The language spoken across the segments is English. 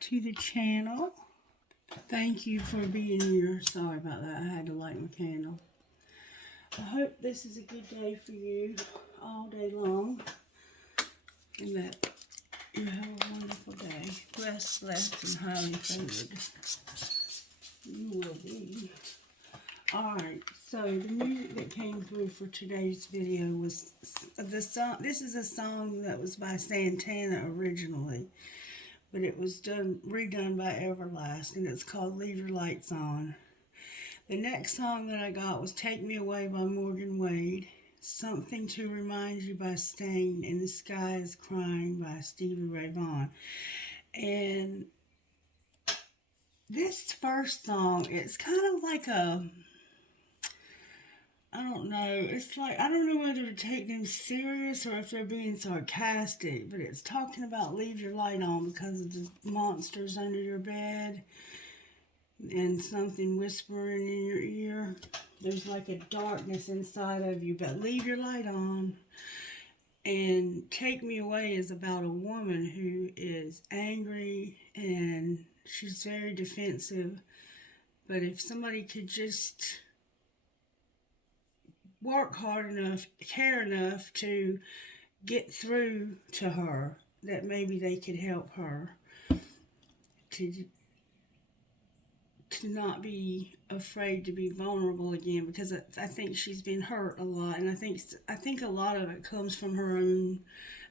back to the channel. Thank you for being here. Sorry about that. I had to light my candle. I hope this is a good day for you all day long and that you have a wonderful day. Blessed, and highly favored. You will be. Alright, so the music that came through for today's video was the song. This is a song that was by Santana originally, but it was redone by Everlast, and it's called Leave Your Lights On. The next song that I got was Take Me Away by Morgan Wade, Something to Remind You by Stain, and The Sky is Crying by Stevie Ray Vaughan. And this first song, it's kind of like I don't know, it's like, I don't know whether to take them serious or if they're being sarcastic, but it's talking about leave your light on because of the monsters under your bed and something whispering in your ear. There's like a darkness inside of you, but leave your light on. And Take Me Away is about a woman who is angry and she's very defensive, but if somebody could just work hard enough, care enough to get through to her, that maybe they could help her to not be afraid to be vulnerable again, because I think she's been hurt a lot, and I think a lot of it comes from her own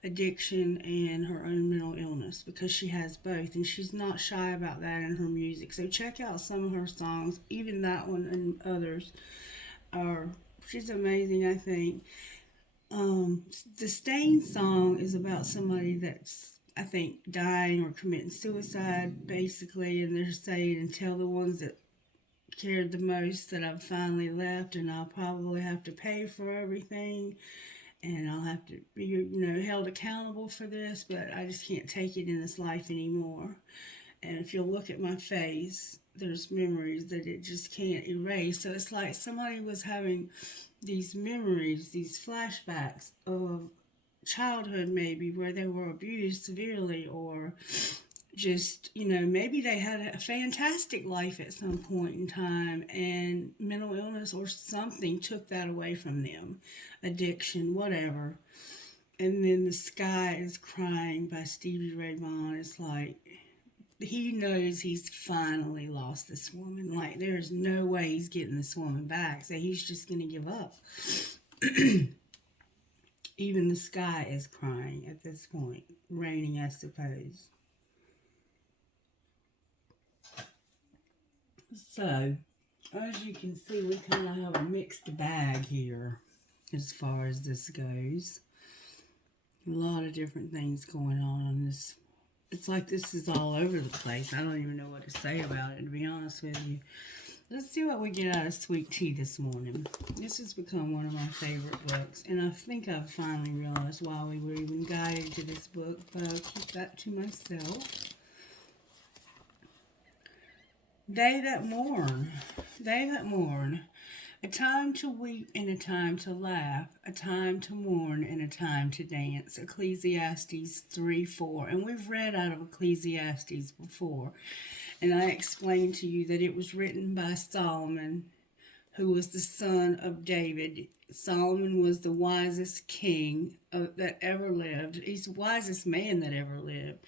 addiction and her own mental illness, because she has both, and she's not shy about that in her music. So check out some of her songs, even that one and others are. She's amazing, I think. The Stain song is about somebody that's, I think, dying or committing suicide, basically, and they're saying, and tell the ones that cared the most that I've finally left, and I'll probably have to pay for everything, and I'll have to be, held accountable for this, but I just can't take it in this life anymore. And if you'll look at my face, there's memories that it just can't erase. So it's like somebody was having these memories, these flashbacks of childhood maybe, where they were abused severely, or just, maybe they had a fantastic life at some point in time, and mental illness or something took that away from them. Addiction, whatever. And then The Sky is Crying by Stevie Ray Vaughan. It's like, he knows he's finally lost this woman. Like, there's no way he's getting this woman back. So he's just going to give up. Even the sky is crying at this point. Raining, I suppose. So, as you can see, we kind of have a mixed bag here as far as this goes. A lot of different things going on in this. It's like this is all over the place. I don't even know what to say about it, to be honest with you. Let's see what we get out of Sweet Tea this morning. This has become one of my favorite books, and I think I've finally realized why we were even guided to this book, but I'll keep that to myself. They that mourn. They that mourn. A time to weep and a time to laugh, a time to mourn and a time to dance. Ecclesiastes 3:4. And we've read out of Ecclesiastes before. And I explained to you that it was written by Solomon, who was the son of David. Solomon was the wisest king that ever lived. He's the wisest man that ever lived.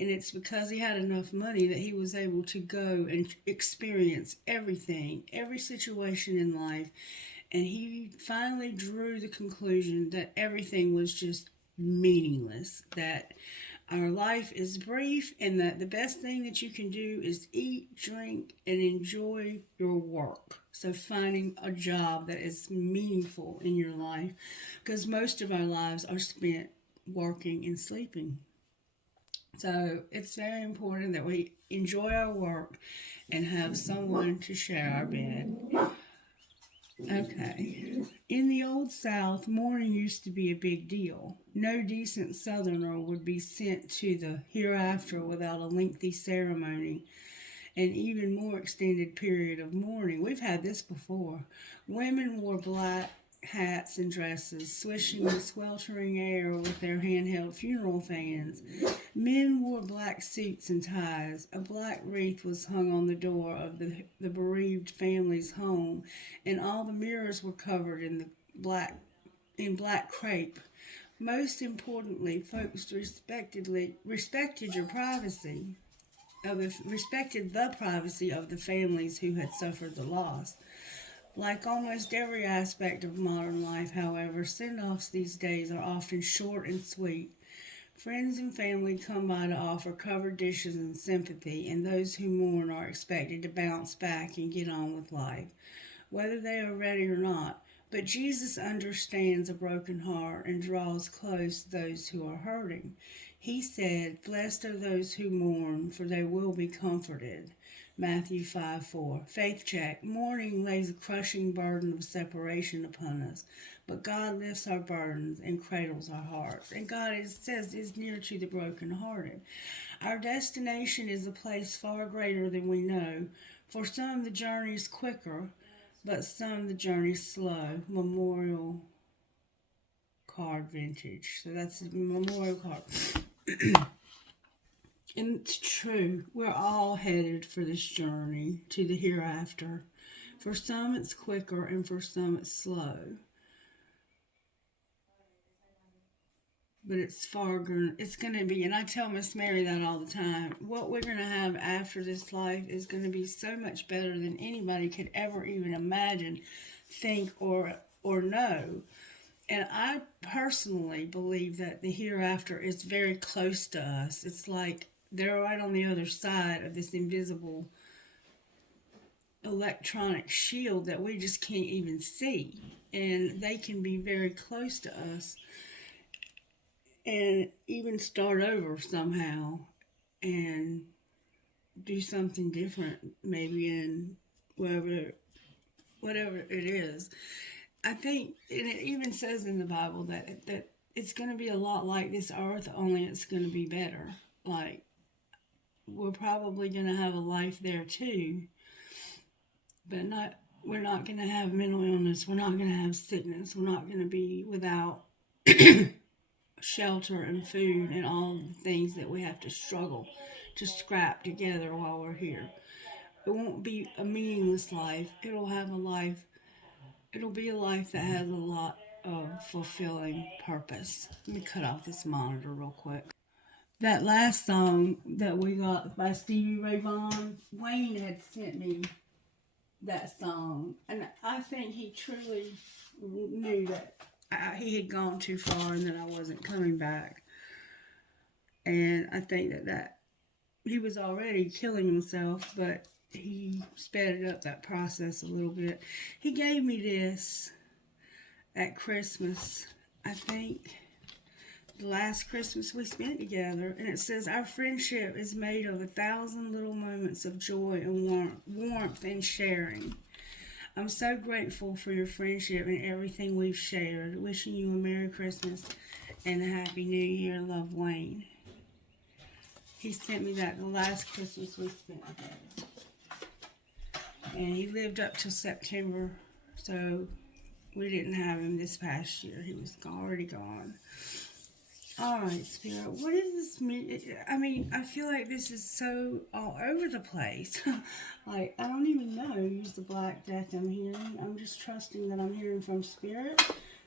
And it's because he had enough money that he was able to go and experience everything, every situation in life. And he finally drew the conclusion that everything was just meaningless, that our life is brief, and that the best thing that you can do is eat, drink, and enjoy your work. So finding a job that is meaningful in your life, because most of our lives are spent working and sleeping. So it's very important that we enjoy our work and have someone to share our bed. Okay. In the Old South, mourning used to be a big deal. No decent Southerner would be sent to the hereafter without a lengthy ceremony, an even more extended period of mourning. We've had this before. Women wore black hats and dresses, swishing the sweltering air with their handheld funeral fans. Men wore black suits and ties. A black wreath was hung on the door of the bereaved family's home, and all the mirrors were covered in black crepe. Most importantly, folks respected your privacy. Respected the privacy of the families who had suffered the loss. Like almost every aspect of modern life, however, send offs these days are often short and sweet. Friends and family come by to offer covered dishes and sympathy, and those who mourn are expected to bounce back and get on with life, whether they are ready or not. But Jesus understands a broken heart and draws close those who are hurting. He said, "Blessed are those who mourn, for they will be comforted." Matthew 5:4. Faith check. Mourning lays a crushing burden of separation upon us, but God lifts our burdens and cradles our hearts. And God, it says, is near to the brokenhearted. Our destination is a place far greater than we know. For some, the journey is quicker, but some, the journey is slow. Memorial card vintage. So that's a memorial card. And it's true. We're all headed for this journey to the hereafter. For some, it's quicker, and for some, it's slow. But it's going to be, and I tell Miss Mary that all the time, what we're going to have after this life is going to be so much better than anybody could ever even imagine, think, or know. And I personally believe that the hereafter is very close to us. It's like they're right on the other side of this invisible electronic shield that we just can't even see. And they can be very close to us and even start over somehow and do something different, maybe in whatever it is. I think, and it even says in the Bible that it's going to be a lot like this earth, only it's going to be better. Like, we're probably going to have a life there too, but we're not going to have mental illness. We're not going to have sickness. We're not going to be without shelter and food and all the things that we have to struggle to scrap together while we're here. It won't be a meaningless life. It'll be a life that has a lot of fulfilling purpose. Let me cut off this monitor real quick. That last song that we got by Stevie Ray Vaughan, Wayne had sent me that song, and I think he truly knew that he had gone too far and that I wasn't coming back. And I think that he was already killing himself, but he sped up that process a little bit. He gave me this at Christmas, I think the last Christmas we spent together, and it says, "Our friendship is made of 1,000 little moments of joy and warmth and sharing. I'm so grateful for your friendship and everything we've shared. Wishing you a Merry Christmas and a Happy New Year. Love, Wayne." He sent me that the last Christmas we spent together. And he lived up till September, so we didn't have him this past year. He was already gone. All right, Spirit, what does this mean? I mean, I feel like this is so all over the place. Like, I don't even know. Use the black deck I'm hearing. I'm just trusting that I'm hearing from Spirit.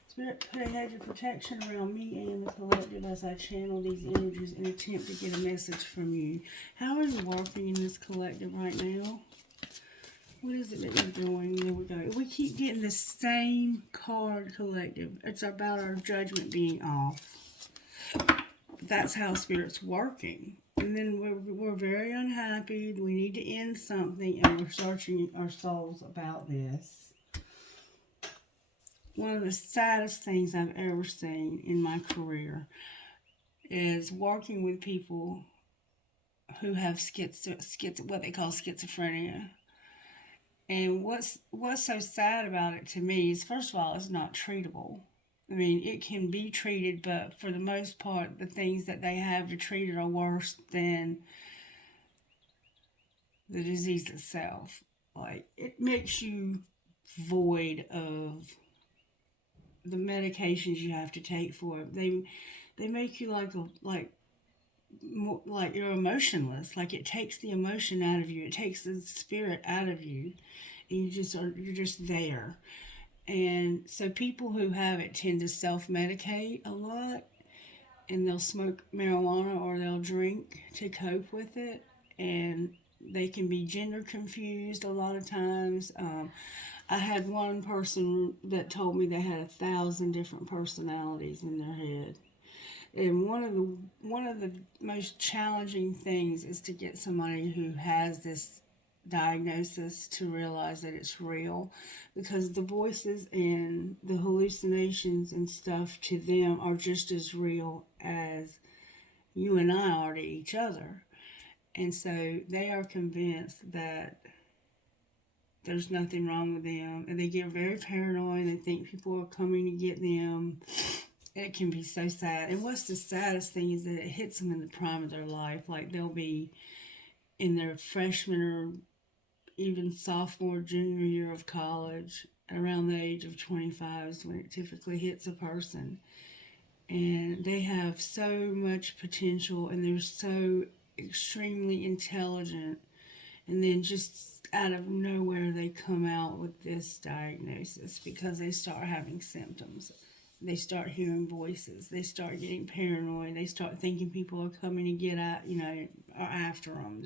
Spirit, put a hedge of protection around me and the collective as I channel these energies and attempt to get a message from you. How are you working in this collective right now? What is it that you're doing? There we go. We keep getting the same card, collective. It's about our judgment being off. That's how Spirit's working. And then we're very unhappy. We need to end something, and we're searching our souls about this. One of the saddest things I've ever seen in my career is working with people who have what they call schizophrenia. And what's so sad about it to me is, first of all, it's not treatable. I mean, it can be treated, but for the most part, the things that they have to treat it are worse than the disease itself. Like, it makes you void of the medications you have to take for it. They make you like you're emotionless. Like it takes the emotion out of you. It takes the spirit out of you, and you're just there. And so people who have it tend to self medicate a lot, and they'll smoke marijuana or they'll drink to cope with it, and they can be gender confused a lot of times. I had one person that told me they had 1,000 different personalities in their head. And one of the most challenging things is to get somebody who has this diagnosis to realize that it's real, because the voices and the hallucinations and stuff to them are just as real as you and I are to each other. And so they are convinced that there's nothing wrong with them, and they get very paranoid. They think people are coming to get them. It can be so sad. And what's the saddest thing is that it hits them in the prime of their life. Like they'll be in their freshman or even sophomore, junior year of college, around the age of 25 is when it typically hits a person. And they have so much potential, and they're so extremely intelligent, and then just out of nowhere they come out with this diagnosis because they start having symptoms. They start hearing voices. They start getting paranoid. They start thinking people are coming to get at, are after them.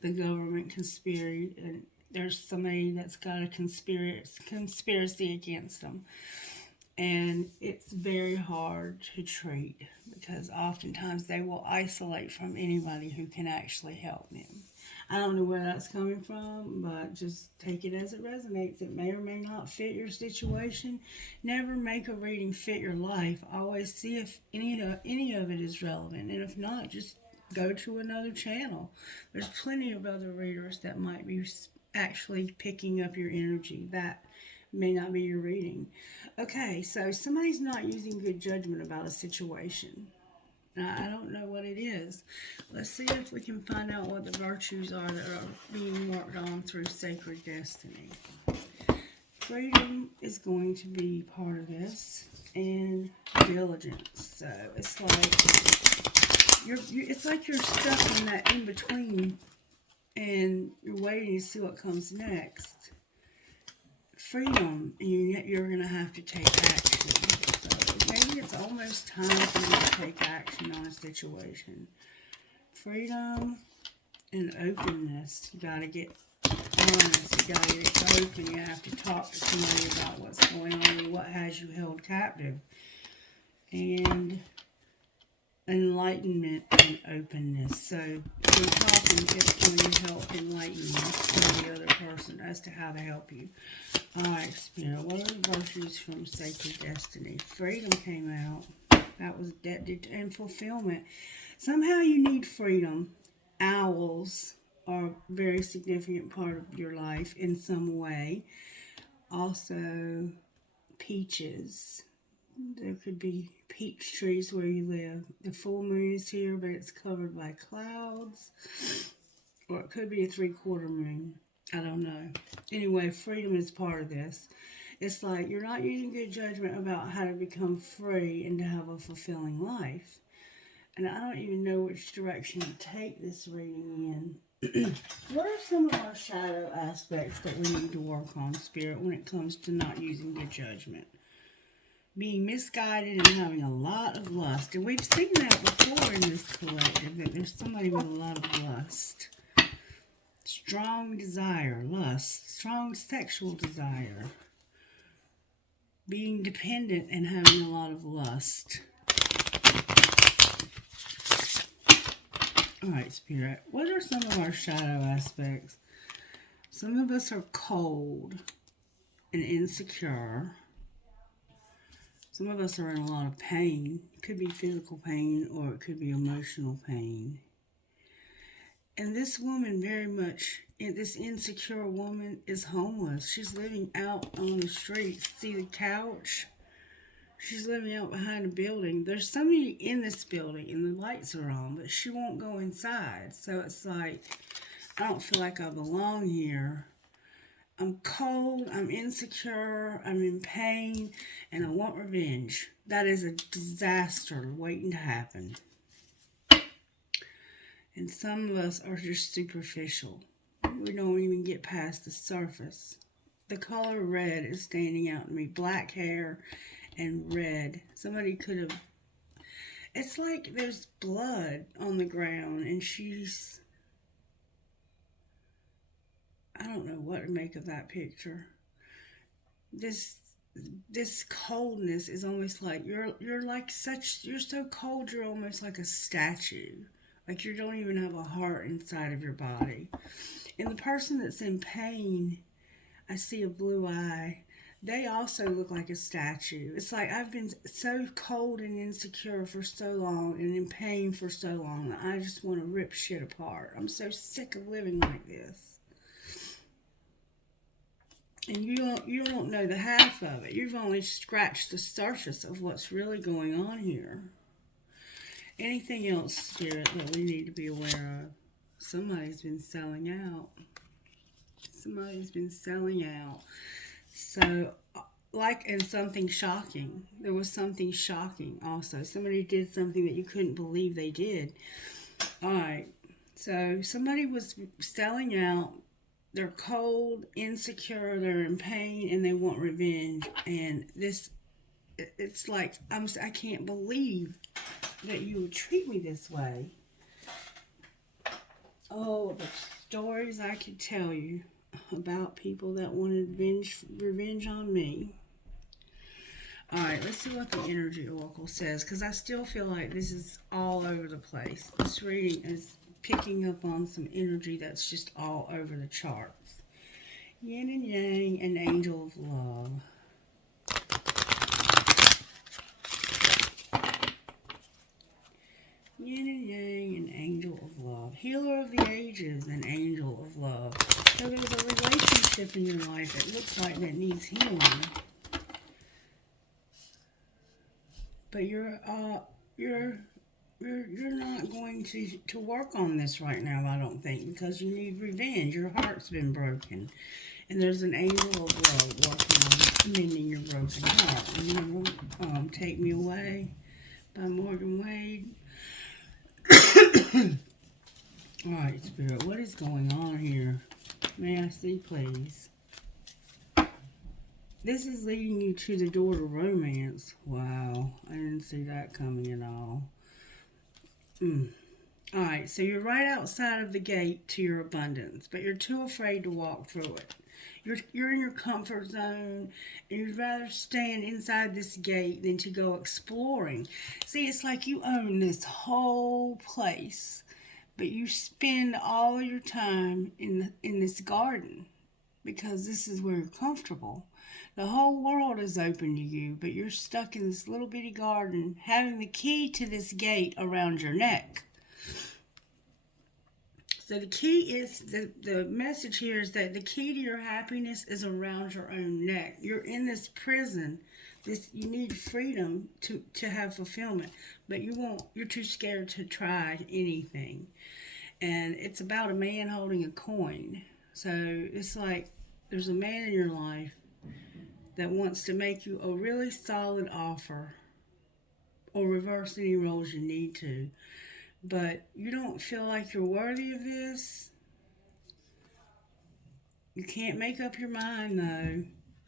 The government conspiracy, and there's somebody that's got a conspiracy against them. And it's very hard to treat because oftentimes they will isolate from anybody who can actually help them. I don't know where that's coming from, but just take it as it resonates. It may or may not fit your situation. Never make a reading fit your life. Always see if any of it is relevant, and if not, just go to another channel. There's plenty of other readers that might be actually picking up your energy. That may not be your reading. Okay, so somebody's not using good judgment about a situation. Now, I don't know what it is. Let's see if we can find out what the virtues are that are being worked on through sacred destiny. Freedom is going to be part of this, and diligence. So it's like it's like you're stuck in that in between, and you're waiting to see what comes next. Freedom, and you're going to have to take action. So maybe it's almost time for you to take action on a situation. Freedom and openness. You got to get honest. You got to get open. You have to talk to somebody about what's going on and what has you held captive. And enlightenment and openness. So when talking, it's going to help enlighten you to the other person as to how to help you. Alright, Spirit, what are the virtues from Sacred Destiny? Freedom came out. That was and fulfillment. Somehow you need freedom. Owls are a very significant part of your life in some way. Also, peaches. There could be peach trees where you live. The full moon is here, but it's covered by clouds. Or it could be a 3/4 moon. I don't know. Anyway, freedom is part of this. It's like you're not using good judgment about how to become free and to have a fulfilling life. And I don't even know which direction to take this reading in. What are some of our shadow aspects that we need to work on, Spirit, when it comes to not using good judgment? Being misguided and having a lot of lust. And we've seen that before in this collective, that there's somebody with a lot of lust. Strong desire, lust, strong sexual desire. Being dependent and having a lot of lust. Alright, Spirit, what are some of our shadow aspects? Some of us are cold and insecure. Some of us are in a lot of pain. It could be physical pain or it could be emotional pain. And this woman this insecure woman is homeless. She's living out on the streets. See the couch? She's living out behind a building. There's somebody in this building and the lights are on, but she won't go inside. So it's like, I don't feel like I belong here. I'm cold, I'm insecure, I'm in pain, and I want revenge. That is a disaster waiting to happen. And some of us are just superficial. We don't even get past the surface. The color red is standing out to me. Black hair and red. Somebody could have. It's like there's blood on the ground, and she's. I don't know what to make of that picture. This this coldness is almost like you're like such you're so cold you're almost like a statue. Like you don't even have a heart inside of your body. And the person that's in pain, I see a blue eye. They also look like a statue. It's like I've been so cold and insecure for so long and in pain for so long that I just want to rip shit apart. I'm so sick of living like this. And you don't know the half of it. You've only scratched the surface of what's really going on here. Anything else, Spirit, that we need to be aware of? Somebody's been selling out. Somebody's been selling out. So, and something shocking. There was something shocking also. Somebody did something that you couldn't believe they did. All right. So, somebody was selling out. They're cold, insecure, they're in pain, and they want revenge. And it's like, I can't believe that you would treat me this way. Oh, the stories I could tell you about people that wanted revenge on me. Alright, let's see what the energy oracle says, because I still feel like this is all over the place. This reading is picking up on some energy that's just all over the charts. Yin and Yang, an angel of love. Yin and Yang, an angel of love. Healer of the ages, an angel of love. So there's a relationship in your life that looks like that needs healing. But you're not going to work on this right now, I don't think, because you need revenge. Your heart's been broken. And there's an angel of love working on mending your broken heart. Remember, Take Me Away by Morgan Wade. Alright, Spirit, what is going on here? May I see, please? This is leading you to the door to romance. Wow, I didn't see that coming at all. Alright, so you're right outside of the gate to your abundance, but you're too afraid to walk through it. You're in your comfort zone, and you'd rather stand inside this gate than to go exploring. See, it's like you own this whole place, but you spend all your time in this garden because this is where you're comfortable. The whole world is open to you, but you're stuck in this little bitty garden, having the key to this gate around your neck. So the key is, the message here is that the key to your happiness is around your own neck. You're in this prison. You need freedom to have fulfillment, but you're too scared to try anything. And it's about a man holding a coin. So it's like there's a man in your life that wants to make you a really solid offer or reverse any roles you need to. But you don't feel like you're worthy of this. You can't make up your mind, though,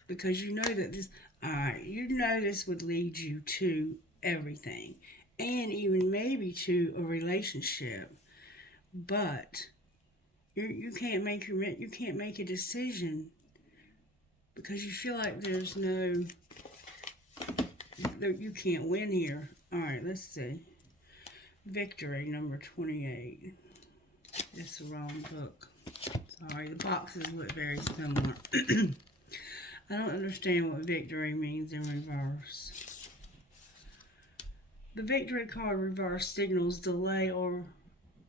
because you know that this would lead you to everything, and even maybe to a relationship. But you can't make a decision because you feel like you can't win here. All right, let's see. Victory, number 28. It's the wrong book. Sorry, the boxes look very similar. I don't understand what victory means in reverse. The victory card reverse signals delay or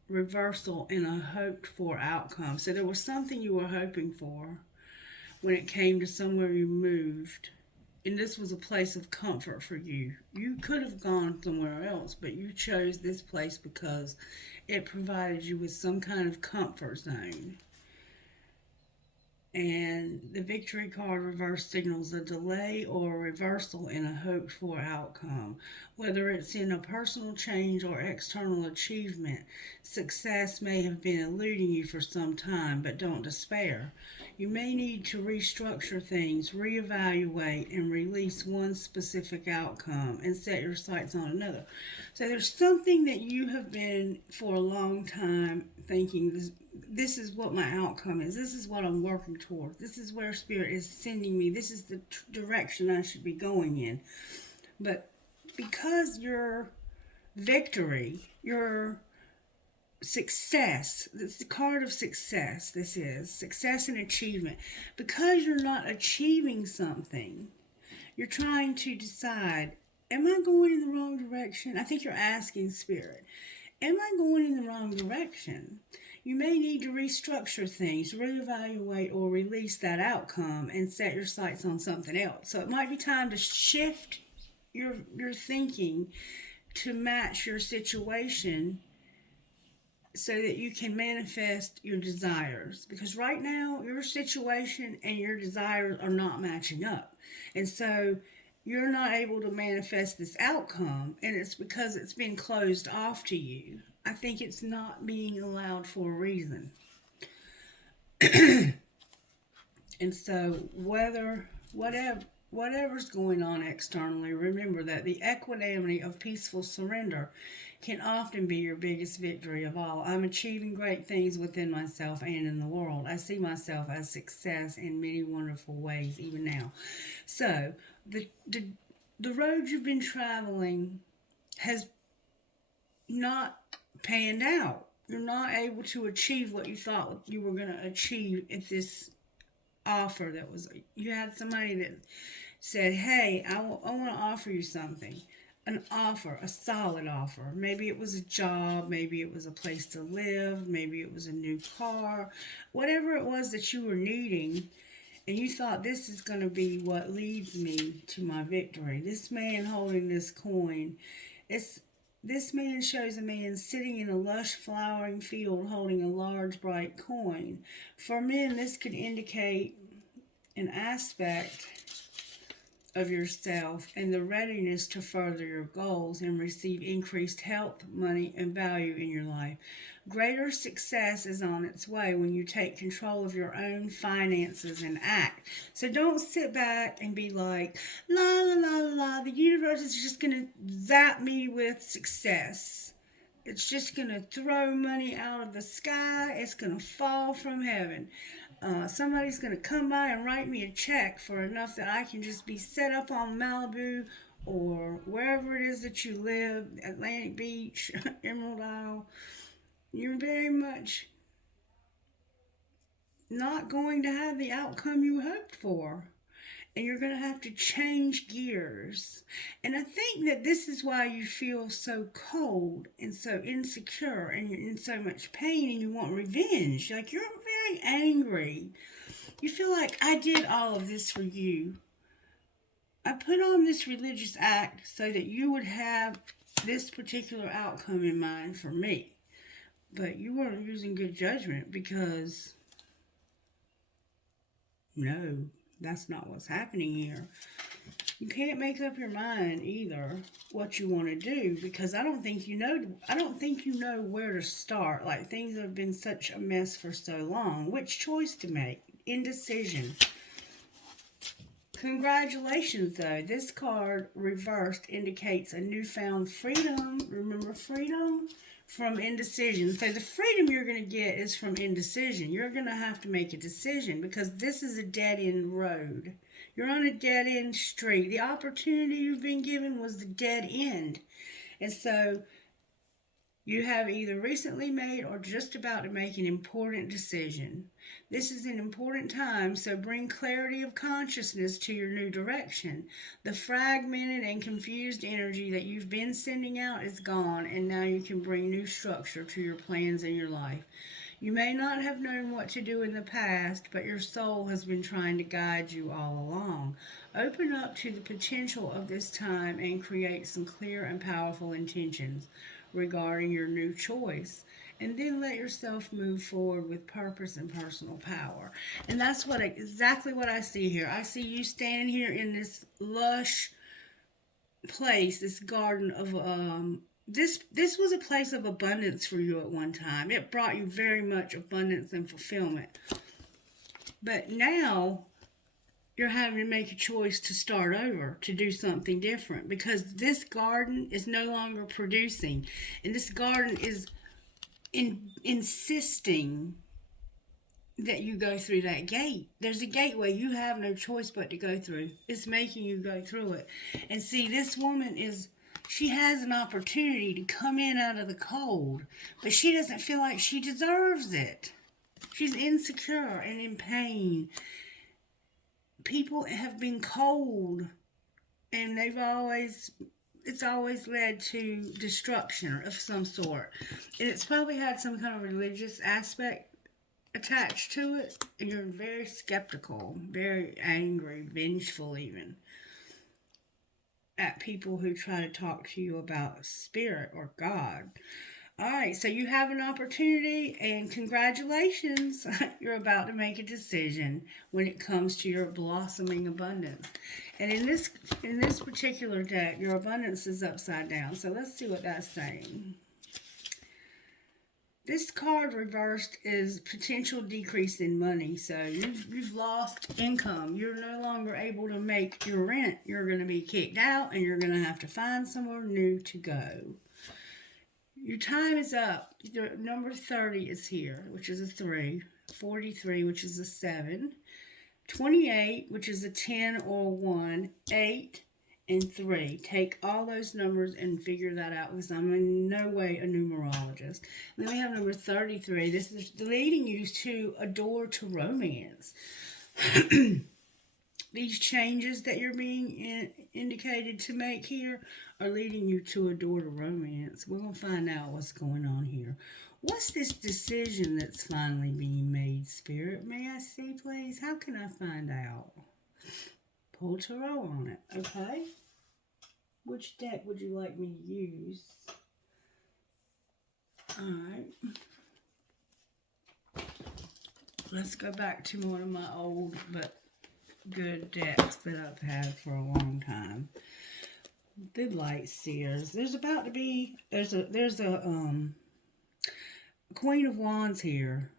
reversal in a hoped-for outcome. So there was something you were hoping for when it came to somewhere you moved. And this was a place of comfort for you. You could have gone somewhere else, but you chose this place because it provided you with some kind of comfort zone. And the victory card reverse signals a delay or a reversal in a hoped for outcome. Whether it's in a personal change or external achievement, success may have been eluding you for some time, but don't despair. You may need to restructure things, reevaluate, and release one specific outcome and set your sights on another. So there's something that you have been for a long time thinking this is what my outcome is. This is what I'm working toward. This is where spirit is sending me. This is the direction I should be going in. But because your victory, your success, it's the card of success, this is success and achievement. Because you're not achieving something, you're trying to decide, am I going in the wrong direction? I think you're asking spirit, am I going in the wrong direction? You may need to restructure things, reevaluate, or release that outcome and set your sights on something else. So it might be time to shift your thinking to match your situation so that you can manifest your desires. Because right now, your situation and your desires are not matching up. And so you're not able to manifest this outcome, and it's because it's been closed off to you. I think it's not being allowed for a reason. And so whatever's going on externally, remember that the equanimity of peaceful surrender can often be your biggest victory of all. I'm achieving great things within myself and in the world. I see myself as success in many wonderful ways even now. So the road you've been traveling has not panned out. You're not able to achieve what you thought you were going to achieve at this offer that was, you had somebody that said, hey, I want to offer you something. An offer, a solid offer. Maybe it was a job, maybe it was a place to live, maybe it was a new car, whatever it was that you were needing, and you thought this is going to be what leads me to my victory. This man holding this coin, this man shows a man sitting in a lush flowering field holding a large bright coin. For men, this could indicate an aspect of yourself and the readiness to further your goals and receive increased health, money, and value in your life. Greater success is on its way when you take control of your own finances and act. So don't sit back and be like, la la la la la, the universe is just going to zap me with success. It's just going to throw money out of the sky. It's going to fall from heaven. Somebody's going to come by and write me a check for enough that I can just be set up on Malibu or wherever it is that you live, Atlantic Beach, Emerald Isle. You're very much not going to have the outcome you hoped for. And you're going to have to change gears. And I think that this is why you feel so cold and so insecure and you're in so much pain and you want revenge. Like, you're very angry. You feel like, I did all of this for you. I put on this religious act so that you would have this particular outcome in mind for me. But you weren't using good judgment because, no, that's not what's happening here. You can't make up your mind either what you want to do because I don't think you know where to start. Like, things have been such a mess for so long. Which choice to make? Indecision. Congratulations, though. This card reversed indicates a newfound freedom. Remember freedom? From indecision. So the freedom you're going to get is from indecision. You're going to have to make a decision because this is a dead-end road. You're on a dead-end street. The opportunity you've been given was the dead end. And so you have either recently made or just about to make an important decision. This is an important time, so bring clarity of consciousness to your new direction. The fragmented and confused energy that you've been sending out is gone, and now you can bring new structure to your plans in your life. You may not have known what to do in the past, but your soul has been trying to guide you all along. Open up to the potential of this time and create some clear and powerful intentions regarding your new choice. And then let yourself move forward with purpose and personal power. And that's exactly what I see here. I see you standing here in this lush place, this garden of this was a place of abundance for you at one time. It brought you very much abundance and fulfillment. But now you're having to make a choice to start over, to do something different, because this garden is no longer producing. And this garden is insisting that you go through that gate. There's a gateway you have no choice but to go through. It's making you go through it. And see, this woman she has an opportunity to come in out of the cold, but she doesn't feel like she deserves it. She's insecure and in pain. People have been cold, and it's always led to destruction of some sort. And it's probably had some kind of religious aspect attached to it, and you're very skeptical, very angry, vengeful even, at people who try to talk to you about spirit or God. Alright, so you have an opportunity, and congratulations, you're about to make a decision when it comes to your blossoming abundance. And in this particular deck, your abundance is upside down, so let's see what that's saying. This card reversed is potential decrease in money. So you've lost income. You're no longer able to make your rent. You're going to be kicked out, and you're going to have to find somewhere new to go. Your time is up. Your number 30 is here, which is a 3. 43, which is a 7. 28, which is a 10 or a 1. 8. And 3. Take all those numbers and figure that out, because I'm in no way a numerologist. And then we have number 33. This is leading you to a door to romance. These changes that you're being indicated to make here are leading you to a door to romance. We're going to find out what's going on here. What's this decision that's finally being made, Spirit? May I see, please? How can I find out? Pull tarot on it, okay? Which deck would you like me to use? Alright. Let's go back to one of my old but good decks that I've had for a long time. The Light Seers. There's about to be there's a Queen of Wands here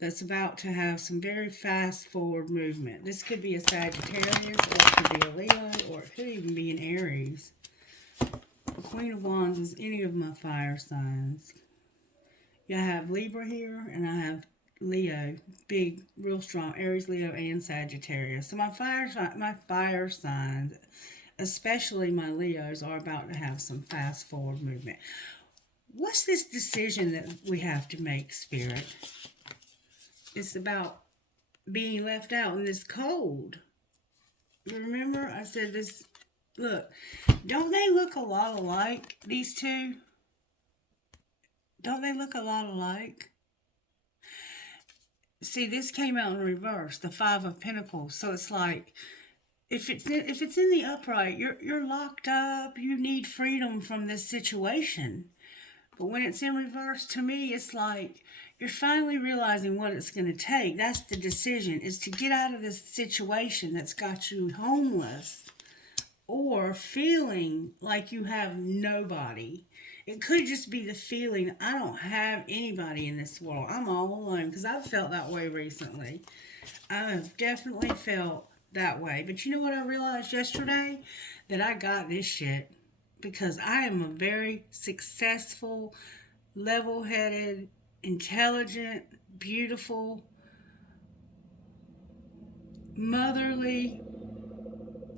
that's about to have some very fast forward movement. This could be a Sagittarius, or it could be a Leo, or it could even be an Aries. The Queen of Wands is any of my fire signs. Yeah, I have Libra here, and I have Leo, big, real strong, Aries, Leo, and Sagittarius. So my fire signs, especially my Leos, are about to have some fast forward movement. What's this decision that we have to make, Spirit? It's about being left out in this cold. Remember, I said this. Look, don't they look a lot alike, these two? Don't they look a lot alike? See, this came out in reverse, the 5 of Pentacles. So it's like, if it's in the upright, you're locked up. You need freedom from this situation. But when it's in reverse, to me, it's like you're finally realizing what it's going to take. That's the decision, is to get out of this situation that's got you homeless or feeling like you have nobody. It could just be the feeling, I don't have anybody in this world. I'm all alone, because I've felt that way recently. I have definitely felt that way. But you know what I realized yesterday? That I got this shit. Because I am a very successful, level-headed, intelligent, beautiful, motherly,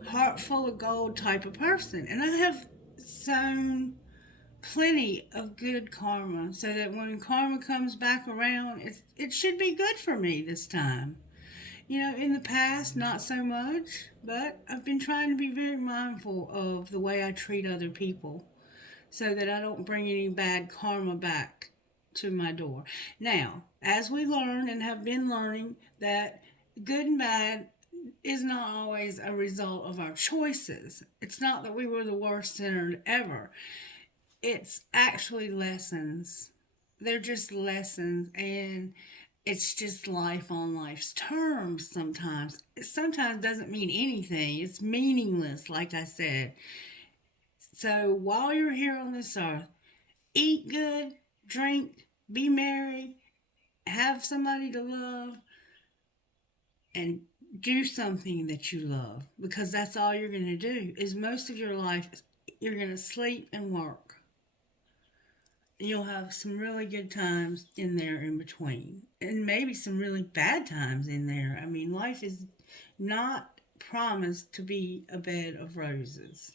heart full of gold type of person. And I have sown plenty of good karma, so that when karma comes back around, it should be good for me this time. You know, in the past, not so much, but I've been trying to be very mindful of the way I treat other people, so that I don't bring any bad karma back to my door. Now, as we learn and have been learning, that good and bad is not always a result of our choices. It's not that we were the worst sinner ever. It's actually lessons they're just lessons, and it's just life on life's terms sometimes. It sometimes doesn't mean anything. It's meaningless, like I said. So while you're here on this earth, eat good, drink, be merry, have somebody to love, and do something that you love, because that's all you're going to do. Is most of your life you're going to sleep and work. And you'll have some really good times in there in between, and maybe some really bad times in there. I mean, life is not promised to be a bed of roses.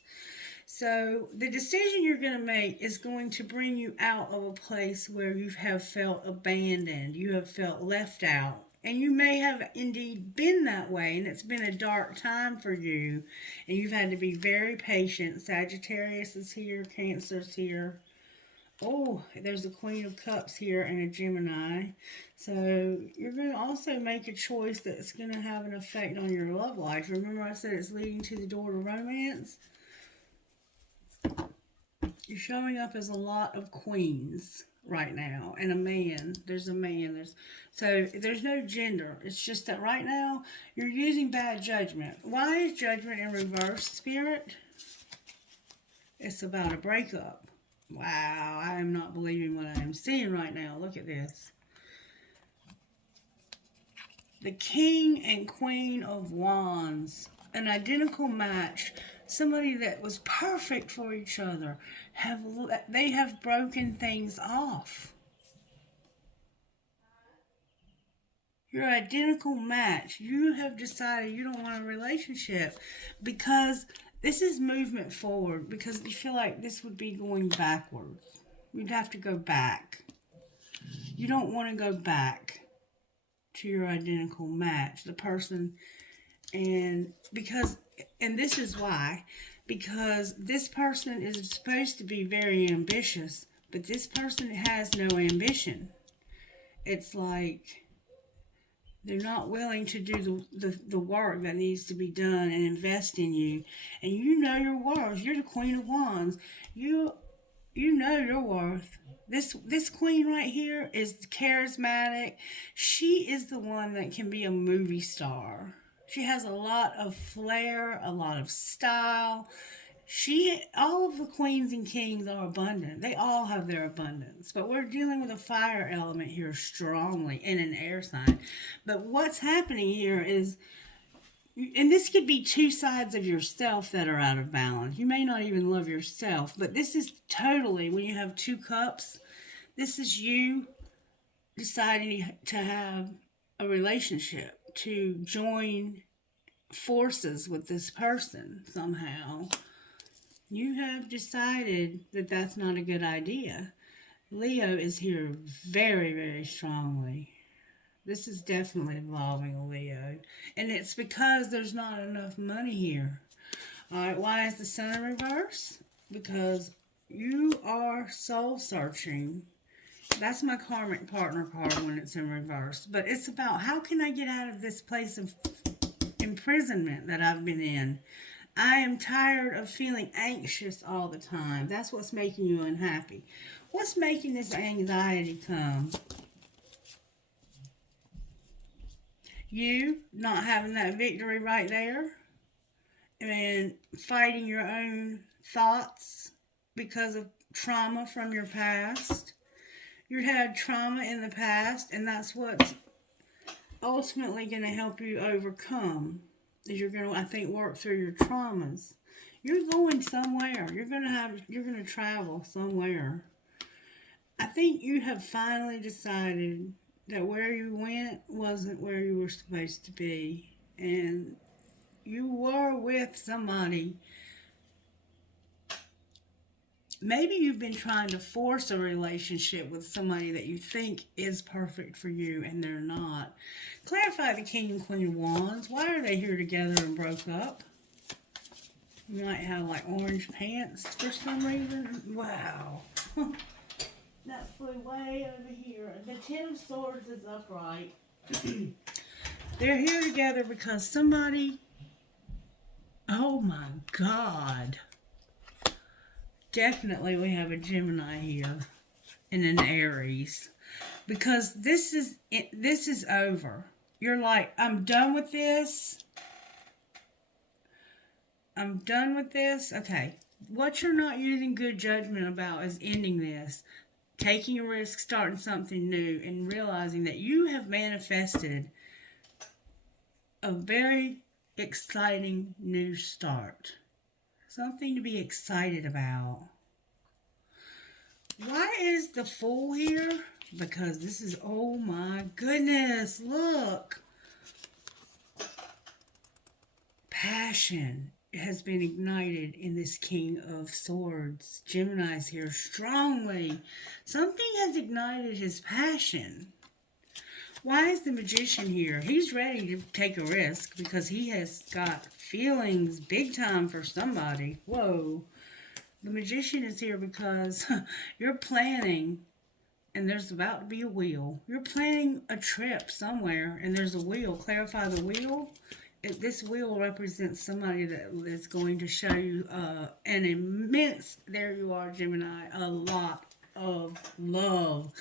So the decision you're going to make is going to bring you out of a place where you have felt abandoned, you have felt left out, and you may have indeed been that way, and it's been a dark time for you, and you've had to be very patient. Sagittarius is here, Cancer's here. Oh, there's a Queen of Cups here and a Gemini. So you're going to also make a choice that's going to have an effect on your love life. Remember I said it's leading to the door to romance? You're showing up as a lot of queens right now, and a man. There's a man. There's no gender. It's just that right now you're using bad judgment. Why is judgment in reverse, Spirit? It's about a breakup. Wow, I am not believing what I am seeing right now. Look at this. The King and Queen of Wands, an identical match. Somebody that was perfect for each other. They have broken things off. Your identical match. You have decided you don't want a relationship because this is movement forward, because you feel like this would be going backwards. You'd have to go back. You don't want to go back to your identical match, the person, and this is why, because this person is supposed to be very ambitious, but this person has no ambition. It's like they're not willing to do the work that needs to be done and invest in you. And you know your worth. You're the Queen of Wands. You know your worth. This queen right here is charismatic. She is the one that can be a movie star. She has a lot of flair, a lot of style. All of the queens and kings are abundant. They all have their abundance. But we're dealing with a fire element here strongly in an air sign. But what's happening here is, and this could be two sides of yourself that are out of balance. You may not even love yourself, but this is totally, when you have two cups, this is you deciding to have a relationship, to join forces with this person somehow. You have decided that that's not a good idea. Leo is here very, very strongly. This is definitely involving a Leo. And it's because there's not enough money here. Alright, why is the Sun in reverse? Because you are soul searching. That's my karmic partner card when it's in reverse. But it's about, how can I get out of this place of imprisonment that I've been in? I am tired of feeling anxious all the time. That's what's making you unhappy. What's making this anxiety come? You not having that victory right there, and fighting your own thoughts because of trauma from your past. You had trauma in the past, and that's what's ultimately going to help you overcome. Is you're going to, I think, work through your traumas. You're going somewhere. You're going to travel somewhere. I think you have finally decided that where you went wasn't where you were supposed to be. And you were with somebody. Maybe you've been trying to force a relationship with somebody that you think is perfect for you, and they're not. Clarify the King and Queen of Wands. Why are they here together and broke up? You might have like orange pants for some reason. Wow. That flew way over here. The Ten of Swords is upright. They're here together because somebody... Oh my God. Definitely we have a Gemini here. and an Aries, because this is over. You're like, I'm done with this. I'm done with this. Okay. What you're not using good judgment about is ending this, taking a risk, starting something new, and realizing that you have manifested a very exciting new start. Something to be excited about. Why is the Fool here? Because this is, oh my goodness, look. Passion has been ignited in this King of Swords. Gemini's here strongly. Something has ignited his passion. Why is the Magician here? He's ready to take a risk because he has got feelings big time for somebody. Whoa. The Magician is here because you're planning and there's about to be a wheel. You're planning a trip somewhere and there's a wheel. Clarify the wheel. This wheel represents somebody that is going to show you an immense, there you are, Gemini, a lot of love.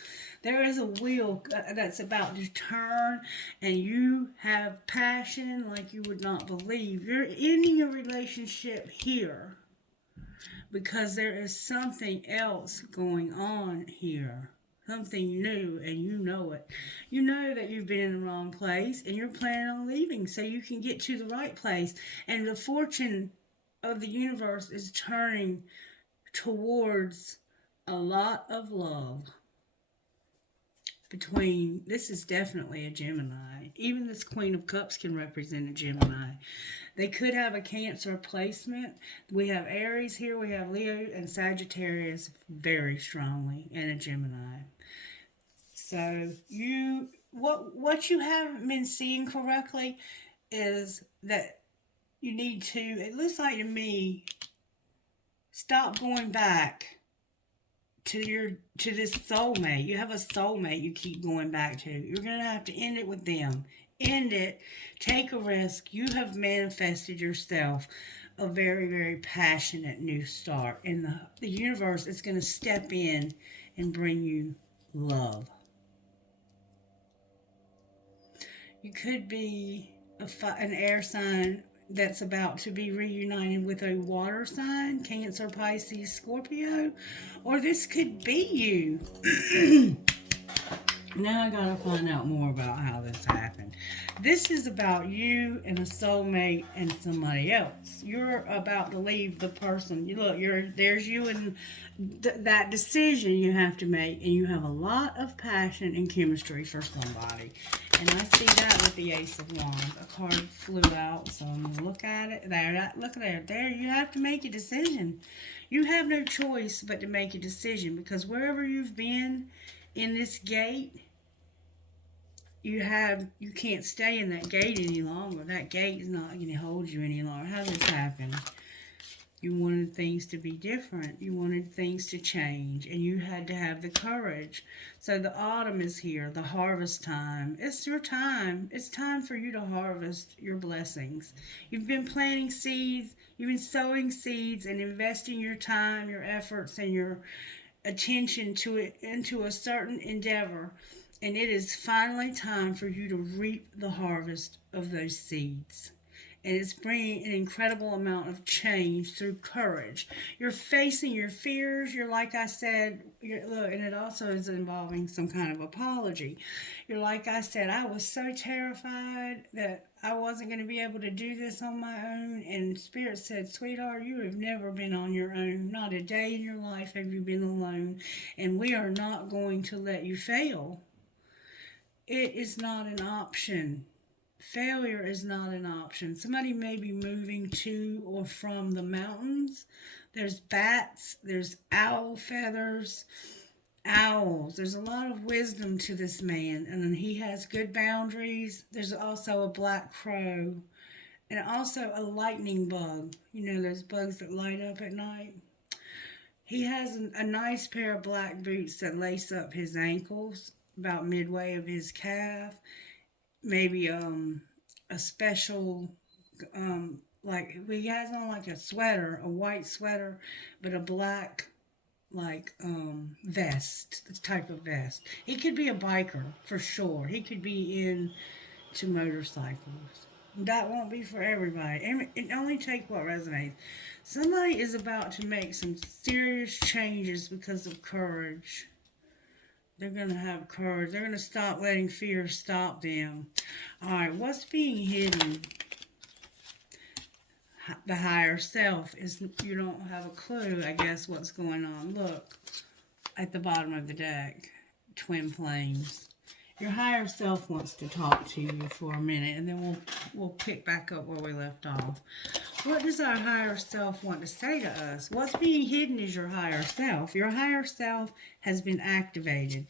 There is a wheel that's about to turn, and you have passion like you would not believe. You're ending a relationship here because there is something else going on here. Something new, and you know it. You know that you've been in the wrong place, and you're planning on leaving so you can get to the right place. And the fortune of the universe is turning towards a lot of love between, this is definitely a Gemini. Even this Queen of Cups can represent a Gemini. They could have a Cancer placement. We have Aries here, we have Leo and Sagittarius very strongly, and a Gemini. So what you haven't been seeing correctly is that you need to, it looks like to me, stop going back to this soulmate. You have a soulmate you keep going back to. You're going to have to end it with them. End it. Take a risk. You have manifested yourself a very, very passionate new start. And the universe is going to step in and bring you love. You could be an air sign that's about to be reunited with a water sign, Cancer, Pisces, Scorpio, or this could be you. Now I gotta find out more about how this happened. This is about you and a soulmate and somebody else. You're about to leave the person. There's you and that decision you have to make, and you have a lot of passion and chemistry for somebody. And I see that with the Ace of Wands. A card flew out, so I'm gonna look at it. Look there. There, you have to make a decision. You have no choice but to make a decision, because wherever you've been in this gate, you can't stay in that gate any longer. That gate is not going to hold you any longer. How did this happen? You wanted things to be different. You wanted things to change, and you had to have the courage. So the autumn is here, the harvest time. It's your time. It's time for you to harvest your blessings. You've been planting seeds. You've been sowing seeds and investing your time, your efforts, and your attention to it into a certain endeavor. And it is finally time for you to reap the harvest of those seeds. And it's bringing an incredible amount of change through courage. You're facing your fears. You're, like I said, look, and it also is involving some kind of apology. You're like I said, I was so terrified that I wasn't going to be able to do this on my own. And Spirit said, sweetheart, you have never been on your own. Not a day in your life have you been alone. And we are not going to let you fail. It is not an option. Failure is not an option. Somebody may be moving to or from the mountains. There's bats, there's owl feathers, owls. There's a lot of wisdom to this man, and then he has good boundaries. There's also a black crow, and also a lightning bug. You know, those bugs that light up at night. He has a nice pair of black boots that lace up his ankles, about midway of his calf. Maybe a special like he has on like a sweater, a white sweater, but a black like vest, the type of vest. He could be a biker for sure. He could be into motorcycles. That won't be for everybody. And it only take what resonates. Somebody is about to make some serious changes because of courage. They're gonna have courage. They're gonna stop letting fear stop them. All right, what's being hidden? The higher self is, you don't have a clue, I guess, what's going on. Look at the bottom of the deck, twin flames. Your higher self wants to talk to you for a minute, and then we'll pick back up where we left off. What does our higher self want to say to us? What's being hidden is your higher self. Your higher self has been activated,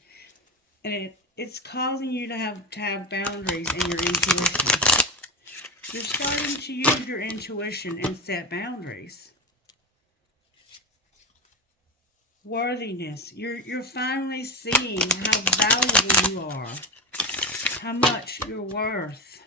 and it's causing you to have boundaries in your intuition. You're starting to use your intuition and set boundaries. Worthiness. You're finally seeing how valuable you are, how much you're worth.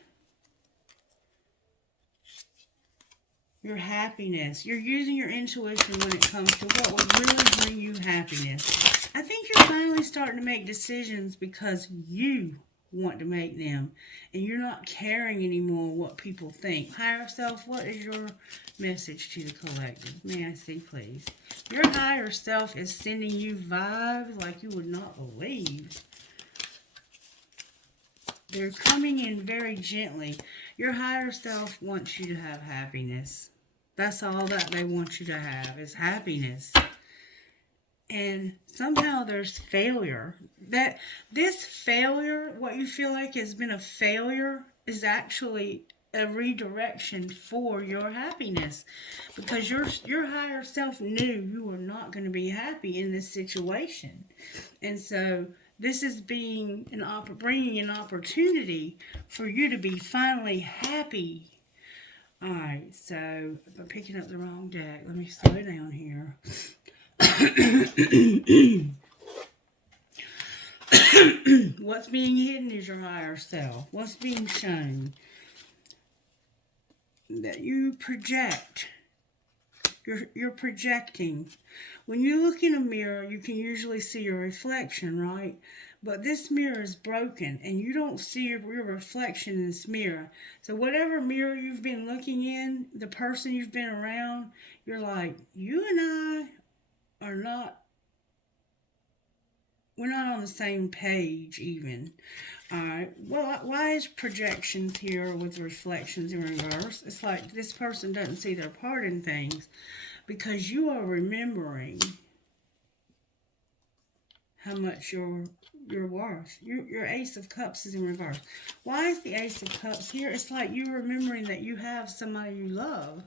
Your happiness. You're using your intuition when it comes to what will really bring you happiness. I think you're finally starting to make decisions because you want to make them, and you're not caring anymore what people think. Higher self, what is your message to the collective? May I see, please? Your higher self is sending you vibes like you would not believe. They're coming in very gently. Your higher self wants you to have happiness. That's all that they want you to have, is happiness. And somehow there's failure. That this failure, what you feel like has been a failure, is actually a redirection for your happiness, because your higher self knew you were not going to be happy in this situation, and so this is bringing an opportunity for you to be finally happy. All right, so if I'm picking up the wrong deck, let me slow down here. What's being hidden is your higher self. What's being shown? That you project. You're projecting. When you look in a mirror, you can usually see your reflection, right? But this mirror is broken, and you don't see your reflection in this mirror. So whatever mirror you've been looking in, the person you've been around, you're like, you and I are not, we're not on the same page even. Alright, well, why is projections here with reflections in reverse? It's like this person doesn't see their part in things, because you are remembering how much you're worth. Your Ace of Cups is in reverse. Why is the Ace of Cups here? It's like you remembering that you have somebody you love,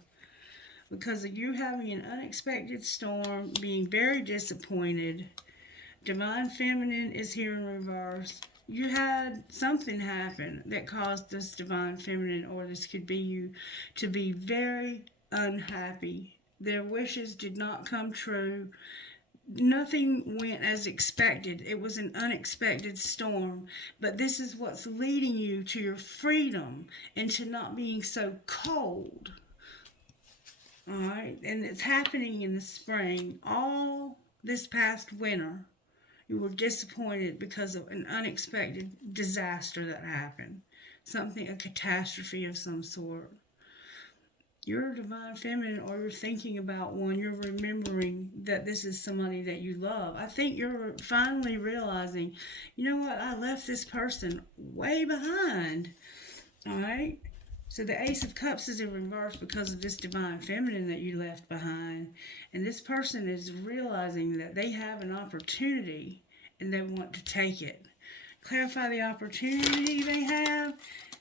because of you having an unexpected storm, being very disappointed. Divine Feminine is here in reverse. You had something happen that caused this Divine Feminine, or this could be you, to be very unhappy. Their wishes did not come true. Nothing went as expected. It was an unexpected storm. But this is what's leading you to your freedom and to not being so cold. Alright? And it's happening in the spring. All this past winter, you were disappointed because of an unexpected disaster that happened. Something, a catastrophe of some sort. You're a Divine Feminine, or you're thinking about one. You're remembering that this is somebody that you love. I think you're finally realizing, you know what, I left this person way behind. Alright? So the Ace of Cups is in reverse because of this Divine Feminine that you left behind. And this person is realizing that they have an opportunity and they want to take it. Clarify the opportunity they have.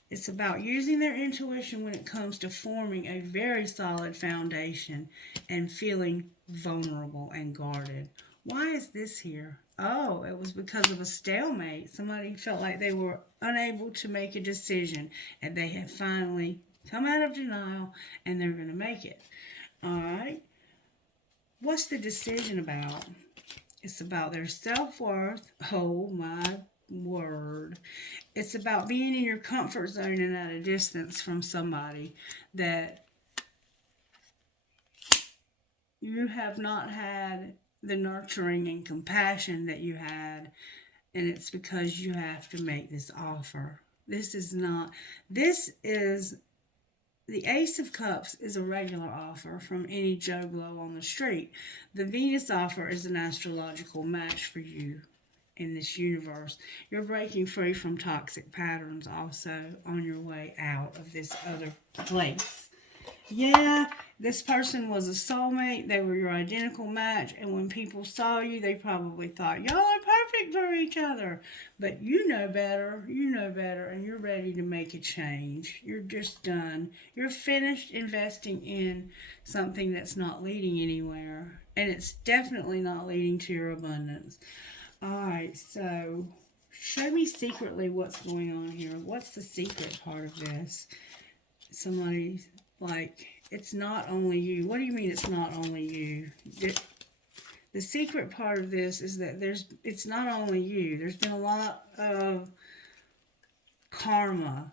It's about using their intuition when it comes to forming a very solid foundation and feeling vulnerable and guarded. Why is this here? Oh, it was because of a stalemate. Somebody felt like they were unable to make a decision, and they have finally come out of denial, and they're going to make it. All right. What's the decision about? It's about their self-worth. Oh, my word. It's about being in your comfort zone and at a distance from somebody that you have not had the nurturing and compassion that you had, and it's because you have to make this offer. This is not, this is, the Ace of Cups is a regular offer from any Joe Blow on the street. The Venus offer is an astrological match for you in this universe. You're breaking free from toxic patterns also on your way out of this other place. Yeah, this person was a soulmate. They were your identical match. And when people saw you, they probably thought, y'all are perfect for each other. But you know better, and you're ready to make a change. You're just done. You're finished investing in something that's not leading anywhere. And it's definitely not leading to your abundance. All right, so show me secretly what's going on here. What's the secret part of this? Somebody, like, it's not only you. What do you mean it's not only you? The secret part of this is that it's not only you. There's been a lot of karma,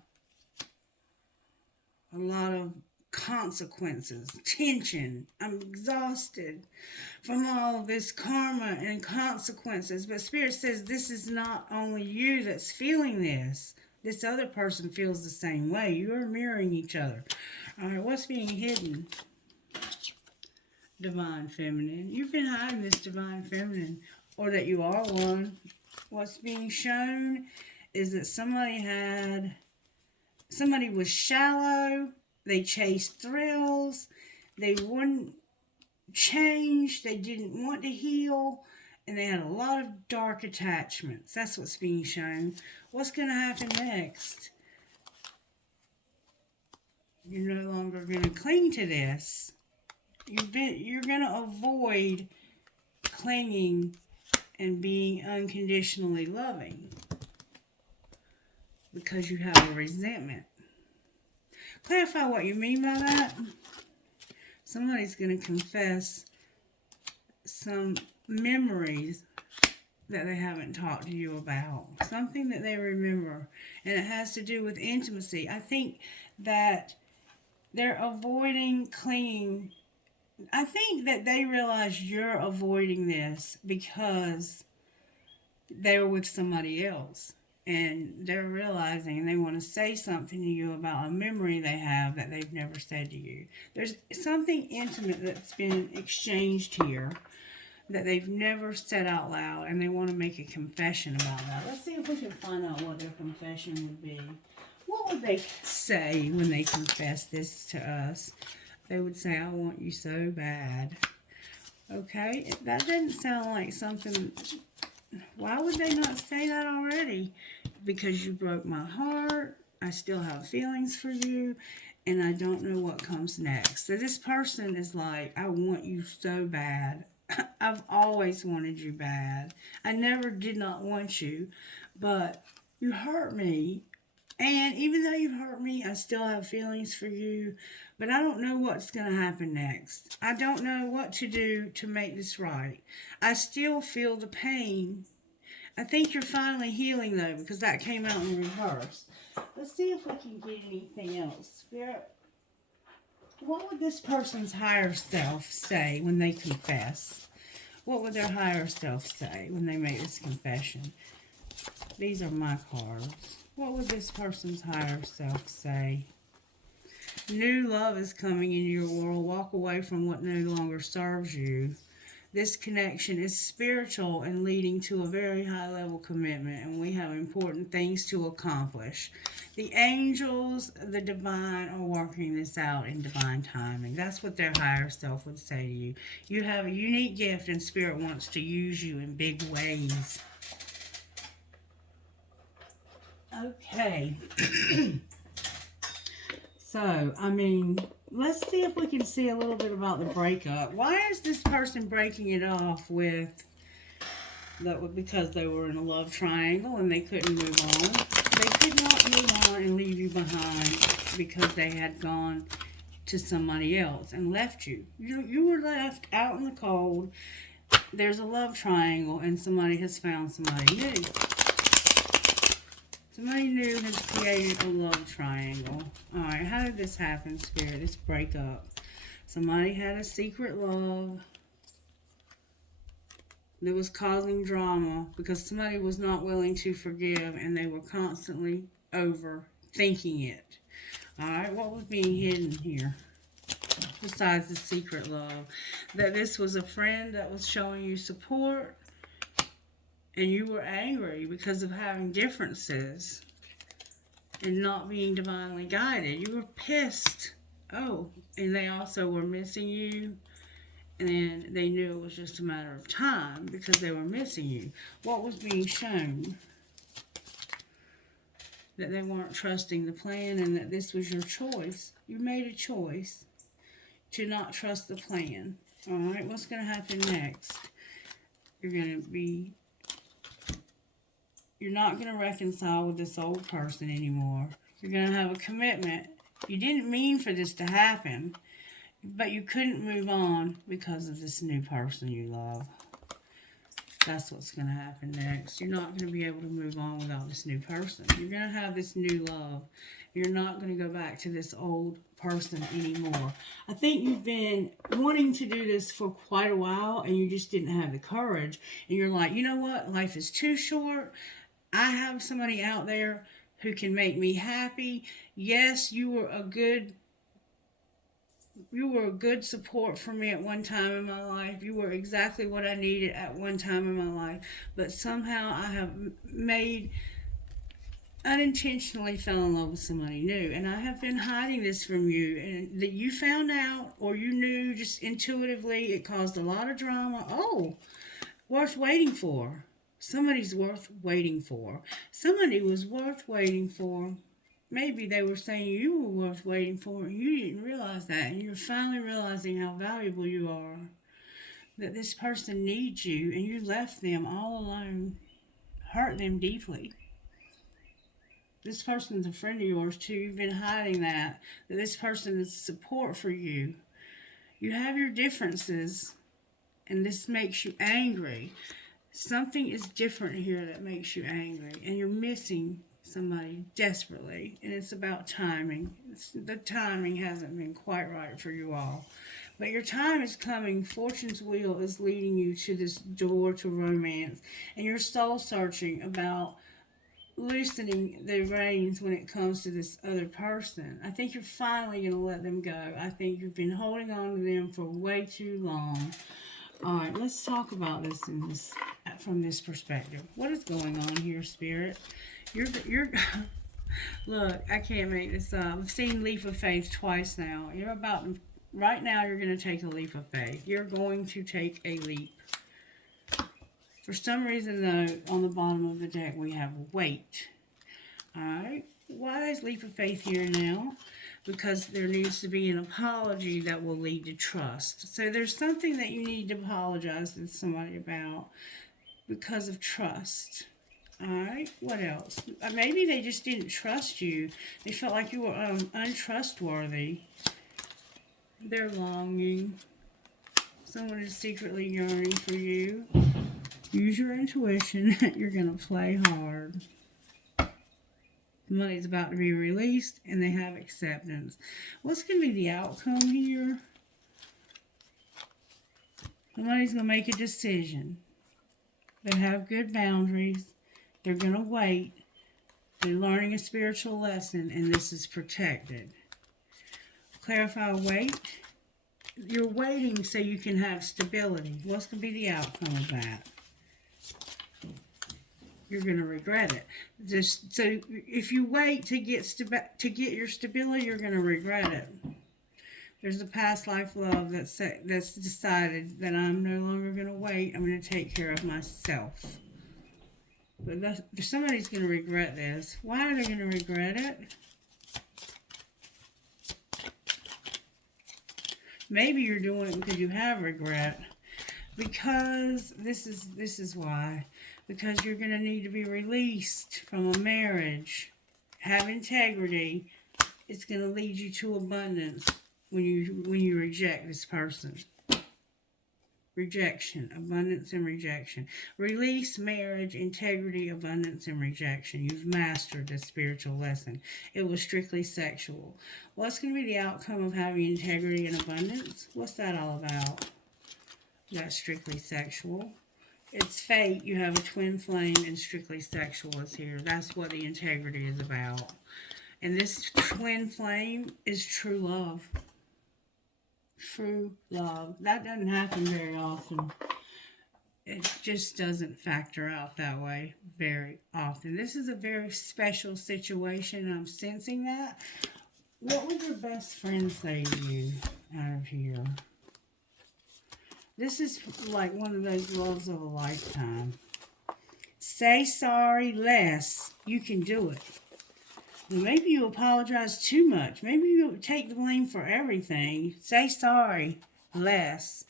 a lot of consequences, tension. I'm exhausted from all this karma and consequences. But Spirit says this is not only you that's feeling this. This other person feels the same way. You are mirroring each other. All right, what's being hidden? Divine Feminine. You've been hiding this Divine Feminine, or that you are one. What's being shown is that somebody was shallow. They chased thrills. They wouldn't change. They didn't want to heal. And they had a lot of dark attachments. That's what's being shown. What's going to happen next? You're no longer going to cling to this. You're going to avoid clinging and being unconditionally loving because you have a resentment. Clarify what you mean by that. Somebody's going to confess some memories that they haven't talked to you about. Something that they remember. And it has to do with intimacy. I think that they're avoiding clinging. I think that they realize you're avoiding this because they were with somebody else. And they're realizing, and they want to say something to you about a memory they have that they've never said to you. There's something intimate that's been exchanged here that they've never said out loud, and they want to make a confession about that. Let's see if we can find out what their confession would be. What would they say when they confess this to us? They would say, I want you so bad. Okay, that doesn't sound like something. Why would they not say that already? Because you broke my heart. I still have feelings for you. And I don't know what comes next. So this person is like, I want you so bad. I've always wanted you bad. I never did not want you. But you hurt me. And even though you've hurt me, I still have feelings for you. But I don't know what's going to happen next. I don't know what to do to make this right. I still feel the pain. I think you're finally healing, though, because that came out in reverse. Let's see if we can get anything else. Spirit, what would this person's higher self say when they confess? What would their higher self say when they make this confession? These are my cards. What would this person's higher self say? New love is coming into your world. Walk away from what no longer serves you. This connection is spiritual and leading to a very high level commitment, and we have important things to accomplish. The angels, the divine, are working this out in divine timing. That's what their higher self would say to you. You have a unique gift, and Spirit wants to use you in big ways. Okay. So, I mean, let's see if we can see a little bit about the breakup. Why is this person breaking it off with that? Because they were in a love triangle and they couldn't move on. They could not move on and leave you behind because they had gone to somebody else and left you. You were left out in the cold. There's a love triangle and somebody has found somebody new. Somebody new has created a love triangle. Alright, how did this happen, Spirit? This breakup. Somebody had a secret love. that was causing drama because somebody was not willing to forgive and they were constantly overthinking it. Alright, what was being hidden here? Besides the secret love. That this was a friend that was showing you support and you were angry because of having differences and not being divinely guided. You were pissed. Oh, and they also were missing you. And they knew it was just a matter of time because they were missing you. What was being shown? That they weren't trusting the plan and that this was your choice. You made a choice to not trust the plan. Alright, what's going to happen next? You're not going to reconcile with this old person anymore. You're going to have a commitment. You didn't mean for this to happen. But you couldn't move on because of this new person you love. That's what's going to happen next. You're not going to be able to move on without this new person. You're going to have this new love. You're not going to go back to this old person anymore. I think you've been wanting to do this for quite a while and you just didn't have the courage. And you're like, you know what? Life is too short. I have somebody out there who can make me happy. Yes, you were a good support for me at one time in my life. You were exactly what I needed at one time in my life. But somehow I have unintentionally fell in love with somebody new. And I have been hiding this from you. And that you found out or you knew just intuitively. It caused a lot of drama. Oh, worth waiting for. Somebody's worth waiting for. Somebody was worth waiting for. Maybe they were saying you were worth waiting for and you didn't realize that. And you're finally realizing how valuable you are. That this person needs you and you left them all alone. Hurt them deeply. This person's a friend of yours too. You've been hiding that. That this person is support for you. You have your differences and this makes you angry. Something is different here that makes you angry. And you're missing somebody desperately, and it's about timing. The timing hasn't been quite right for you all, but your time is coming. Fortune's wheel is leading you to this door to romance, and you're soul searching about loosening the reins when it comes to this other person. I think you're finally going to let them go. I think you've been holding on to them for way too long. All right, let's talk about this from this perspective. What is going on here, Spirit? You're look, I can't make this up. I've seen leap of faith twice now. Right now you're going to take a leap of faith. You're going to take a leap. For some reason, though, on the bottom of the deck we have wait. Alright, why is leap of faith here now? Because there needs to be an apology that will lead to trust. So there's something that you need to apologize to somebody about because of trust. Alright, what else? Maybe they just didn't trust you. They felt like you were untrustworthy. They're longing. Someone is secretly yearning for you. Use your intuition. You're going to play hard. The money's about to be released and they have acceptance. What's going to be the outcome here? Somebody's going to make a decision. They have good boundaries. They're going to wait. They're learning a spiritual lesson, and this is protected. Clarify wait. You're waiting so you can have stability. What's going to be the outcome of that? You're going to regret it. So if you wait to get your stability, you're going to regret it. There's a past life love that's decided that I'm no longer going to wait. I'm going to take care of myself. But somebody's going to regret this. Why are they going to regret it? Maybe you're doing it because you have regret. Because this is why. Because you're going to need to be released from a marriage. Have integrity. It's going to lead you to abundance when you reject this person. Rejection, abundance and rejection. Release, marriage, integrity, abundance, and rejection. You've mastered this spiritual lesson. It was strictly sexual. What's going to be the outcome of having integrity and abundance? What's that all about? That's strictly sexual. It's fate. You have a twin flame, and strictly sexual is here. That's what the integrity is about. And this twin flame is true love. True love. That doesn't happen very often. It just doesn't factor out that way very often. This is a very special situation. I'm sensing that. What would your best friend say to you out of here? This is like one of those loves of a lifetime. Say sorry less. You can do it. Well, maybe you apologize too much. Maybe you take the blame for everything. Say sorry less.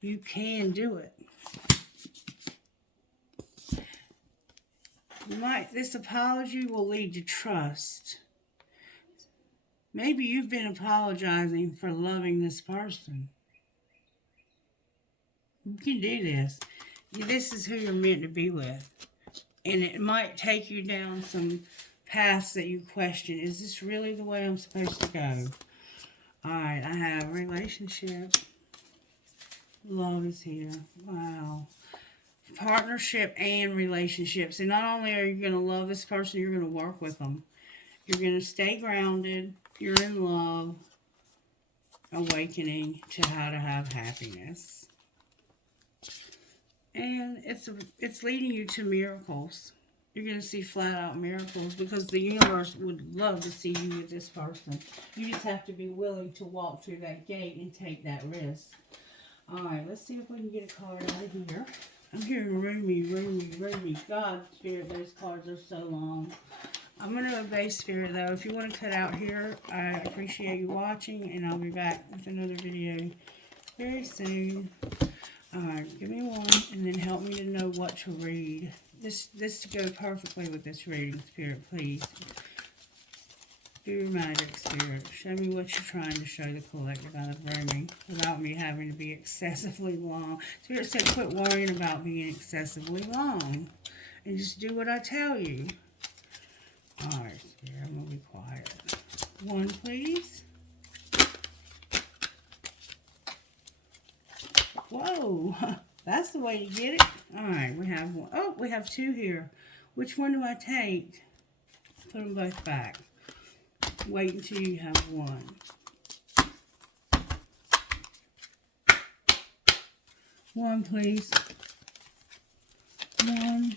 You can do it. This apology will lead to trust. Maybe you've been apologizing for loving this person. You can do this. This is who you're meant to be with. And it might take you down some paths that you question. Is this really the way I'm supposed to go? Alright, I have relationship. Love is here. Wow. Partnership and relationships. And not only are you going to love this person, you're going to work with them. You're going to stay grounded. You're in love. Awakening to how to have happiness. And it's leading you to miracles. You're going to see flat out miracles because the universe would love to see you with this person. You just have to be willing to walk through that gate and take that risk. Alright, let's see if we can get a card out of here. I'm hearing roomy. God, Spirit, those cards are so long. I'm going to obey Spirit, though. If you want to cut out here, I appreciate you watching, and I'll be back with another video very soon. Alright, give me one, and then help me to know what to read. This to go perfectly with this reading, Spirit, please. Do your magic, Spirit. Show me what you're trying to show the collective out of rooming without me having to be excessively long. Spirit said quit worrying about being excessively long and just do what I tell you. Alright, Spirit, I'm going to be quiet. One, please. Whoa, that's the way to get it. Alright, we have one. Oh, we have two here. Which one do I take? Put them both back. Wait until you have one. One, please. One.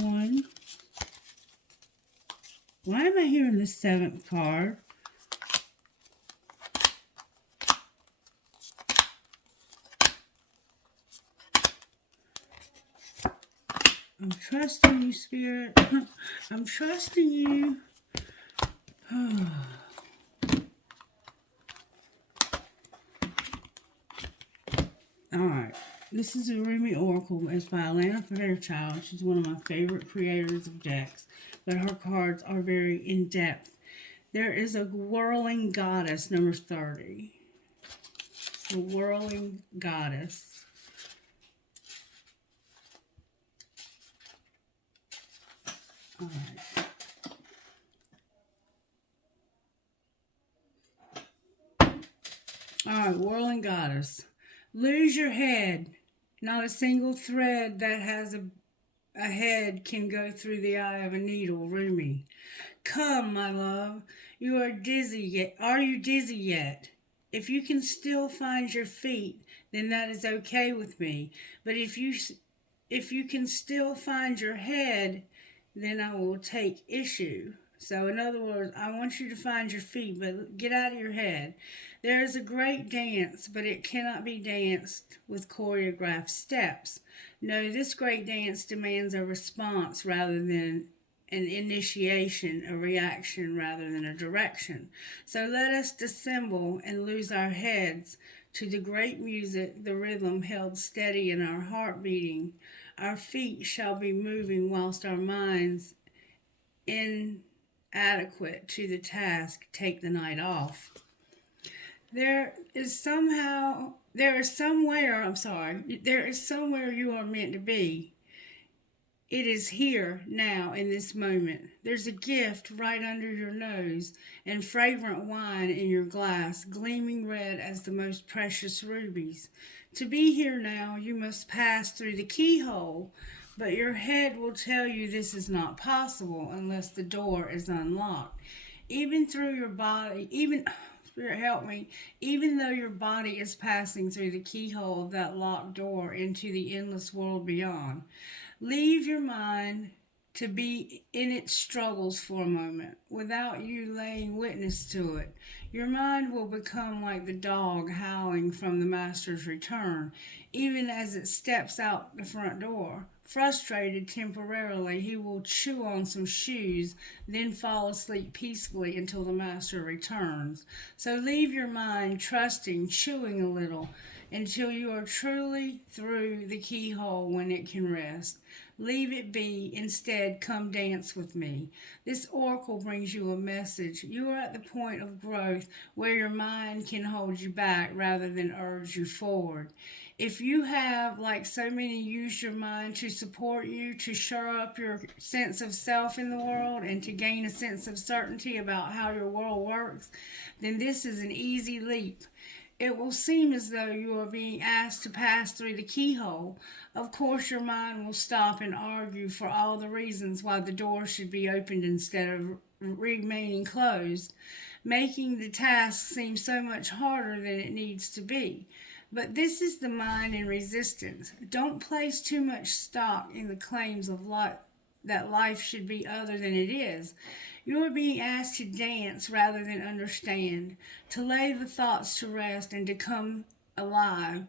One. Why am I hearing the 7th card? I'm trusting you, Spirit. I'm trusting you. Alright. This is a Rumi Oracle. It's by Alana Fairchild. She's one of my favorite creators of decks. But her cards are very in-depth. There is a whirling goddess, number 30. The whirling goddess. Alright. Alright, whirling goddess. Lose your head. Not a single thread that has a head can go through the eye of a needle. Rumi. Come, my love. You are dizzy yet. Are you dizzy yet? If you can still find your feet, then that is okay with me. But if you can still find your head, then I will take issue. So in other words, I want you to find your feet, but get out of your head. There is a great dance, but it cannot be danced with choreographed steps. No, this great dance demands a response rather than an initiation, a reaction rather than a direction. So let us dissemble and lose our heads to the great music, the rhythm held steady in our heart beating. Our feet shall be moving whilst our minds, inadequate to the task, take the night off. There is somewhere you are meant to be. It is here, now, in this moment. There's a gift right under your nose, and fragrant wine in your glass, gleaming red as the most precious rubies. To be here now, you must pass through the keyhole, but your head will tell you this is not possible unless the door is unlocked. Even through your body, even Spirit help me, even though your body is passing through the keyhole of that locked door into the endless world beyond. Leave your mind to be in its struggles for a moment without you laying witness to it. Your mind will become like the dog howling from the master's return, even as it steps out the front door. Frustrated temporarily, he will chew on some shoes, then fall asleep peacefully until the master returns. So leave your mind trusting, chewing a little, until you are truly through the keyhole when it can rest. Leave it be. Instead, come dance with me. This oracle brings you a message. You are at the point of growth where your mind can hold you back rather than urge you forward. If you have, like so many, used your mind to support you, to shore up your sense of self in the world, and to gain a sense of certainty about how your world works, then this is an easy leap. It will seem as though you are being asked to pass through the keyhole. Of course, your mind will stop and argue for all the reasons why the door should be opened instead of remaining closed, making the task seem so much harder than it needs to be. But this is the mind in resistance. Don't place too much stock in the claims of life, that life should be other than it is. You are being asked to dance rather than understand, to lay the thoughts to rest and to come alive.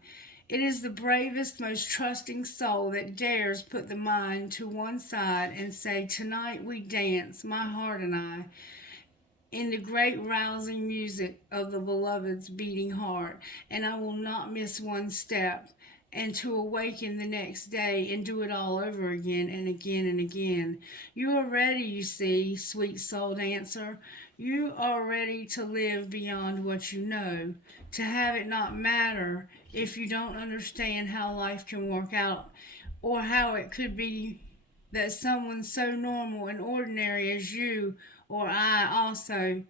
It is the bravest, most trusting soul that dares put the mind to one side and say, "Tonight we dance, my heart and I," in the great rousing music of the beloved's beating heart, and I will not miss one step, and to awaken the next day and do it all over again and again and again. You are ready, you see, sweet soul dancer. You are ready to live beyond what you know, to have it not matter if you don't understand how life can work out, or how it could be that someone so normal and ordinary as you or I also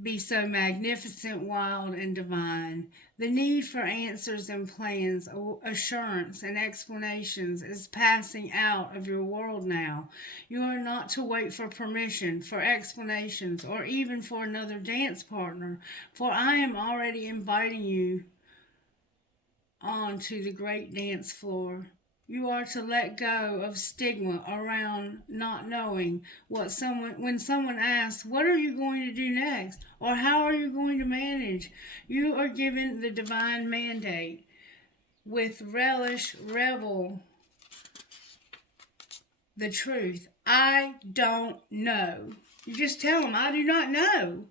be so magnificent, wild, and divine. The need for answers and plans, assurance and explanations is passing out of your world now. You are not to wait for permission, for explanations, or even for another dance partner, for I am already inviting you onto the great dance floor. You are to let go of stigma around not knowing when someone asks, "What are you going to do next?" or "How are you going to manage?" You are given the divine mandate. With relish, revel the truth. I don't know. You just tell them, "I do not know."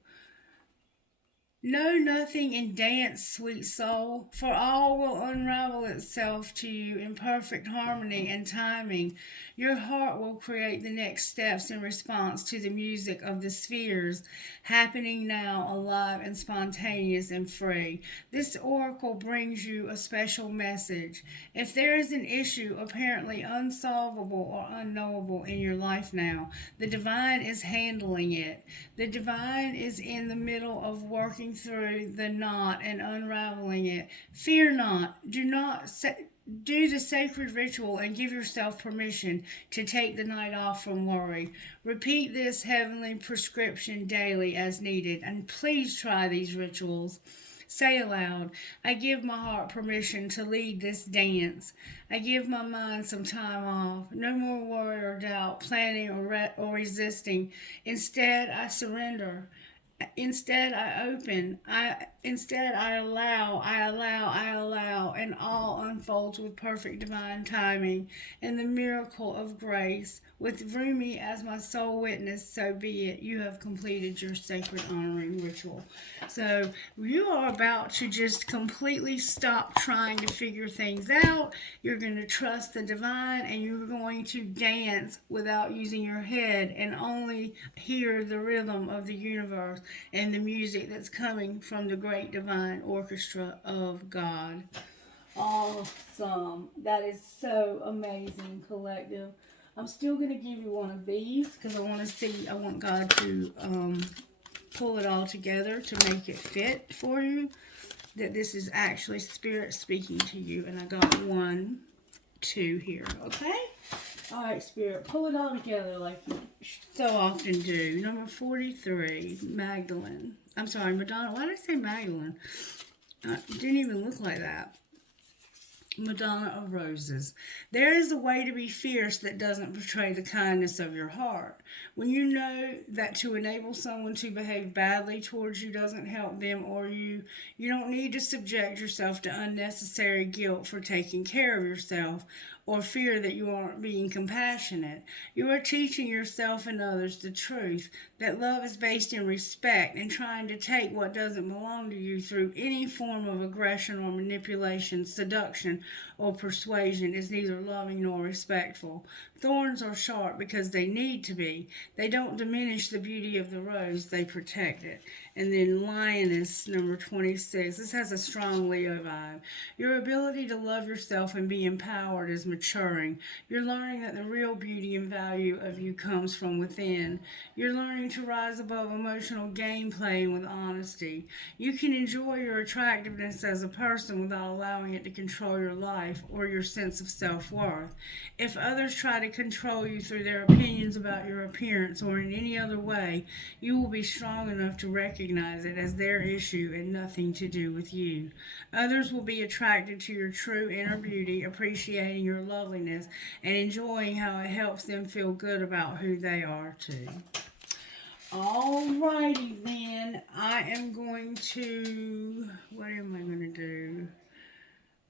Know nothing and dance, sweet soul, for all will unravel itself to you in perfect harmony and timing. Your heart will create the next steps in response to the music of the spheres, happening now, alive and spontaneous and free. This oracle brings you a special message. If there is an issue apparently unsolvable or unknowable in your life now, the divine is handling it. The divine is in the middle of working through the knot and unraveling it. Fear not. Do the sacred ritual and give yourself permission to take the night off from worry. Repeat this heavenly prescription daily as needed, and please try these rituals. Say aloud, "I give my heart permission to lead this dance. I give my mind some time off. No more worry or doubt, planning or resisting. Instead, I surrender. Instead, I open. I allow, and all unfolds with perfect divine timing and the miracle of grace. With Rumi as my sole witness, so be it. You have completed your sacred honoring ritual." So you are about to just completely stop trying to figure things out. You're going to trust the divine, and you're going to dance without using your head and only hear the rhythm of the universe and the music that's coming from the great divine orchestra of God. Awesome. That is so amazing, collective. I'm still going to give you one of these because I want to see, I want God to pull it all together to make it fit for you. That this is actually Spirit speaking to you. And I got 1, 2 here, okay? All right, Spirit, pull it all together like you so often do. Number 43, Magdalene. I'm sorry, Madonna. Why did I say Magdalene? It didn't even look like that. Madonna of Roses. There is a way to be fierce that doesn't betray the kindness of your heart. When you know that to enable someone to behave badly towards you doesn't help them or you, you don't need to subject yourself to unnecessary guilt for taking care of yourself or fear that you aren't being compassionate. You are teaching yourself and others the truth that love is based in respect, and trying to take what doesn't belong to you through any form of aggression or manipulation, seduction, or persuasion is neither loving nor respectful. Thorns are sharp because they need to be. They don't diminish the beauty of the rose, they protect it. And then Lioness, number 26. This has a strong Leo vibe. Your ability to love yourself and be empowered is maturing. You're learning that the real beauty and value of you comes from within. You're learning to rise above emotional game playing with honesty. You can enjoy your attractiveness as a person without allowing it to control your life or your sense of self-worth. If others try to control you through their opinions about your appearance or in any other way, you will be strong enough to recognize it as their issue and nothing to do with you. Others will be attracted to your true inner beauty, appreciating your loveliness and enjoying how it helps them feel good about who they are too. Alrighty then, I am going to, what am I going to do?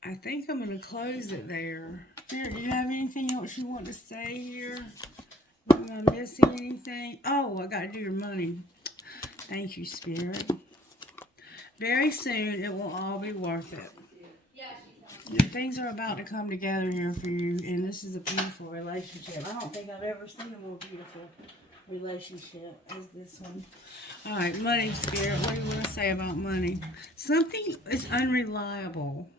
I think I'm going to close it there. Here, do you have anything else you want to say here? Am I missing anything? Oh, I got to do your money. Thank you, Spirit. Very soon, it will all be worth it. Things are about to come together here for you, and this is a beautiful relationship. I don't think I've ever seen a more beautiful relationship as this one. All right, money, Spirit. What do you want to say about money? Something is unreliable.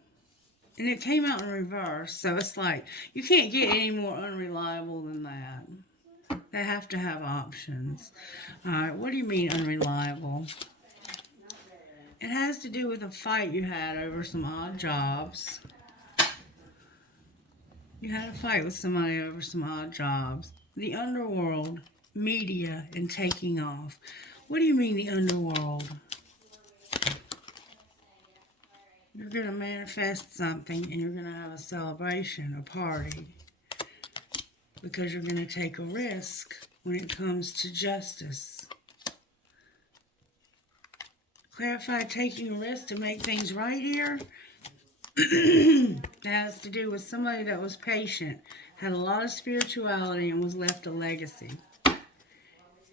And it came out in reverse, so it's like, you can't get any more unreliable than that. They have to have options. All right, what do you mean unreliable? It has to do with a fight you had over some odd jobs. You had a fight with somebody over some odd jobs. The underworld, media, and taking off. What do you mean the underworld? You're going to manifest something and you're going to have a celebration, a party. Because you're going to take a risk when it comes to justice. Clarify taking a risk to make things right here. That has to do with somebody that was patient, had a lot of spirituality, and was left a legacy.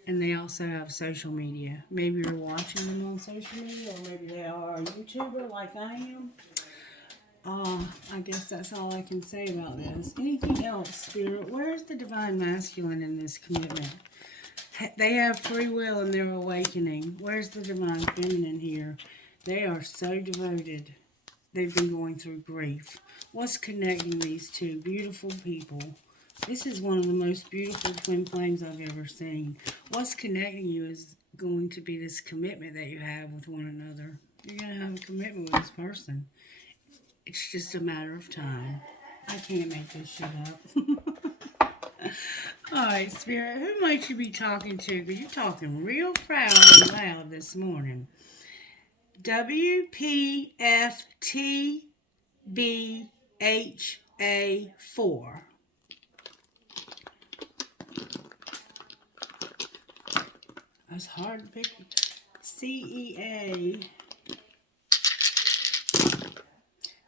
And they also have social media. Maybe you're watching them on social media, or maybe they are a YouTuber like I am. I guess that's all I can say about this. Anything else, Spirit? Where's the divine masculine in this commitment? They have free will and they're awakening. Where's the divine feminine here? They are so devoted. They've been going through grief. What's connecting these two beautiful people? This is one of the most beautiful twin flames I've ever seen. What's connecting you is going to be this commitment that you have with one another. You're going to have a commitment with this person. It's just a matter of time. I can't make this shit up. Alright, Spirit, who might you be talking to? Because you're talking real proud and loud this morning. WPFTBHA4. That's hard to pick. CEA.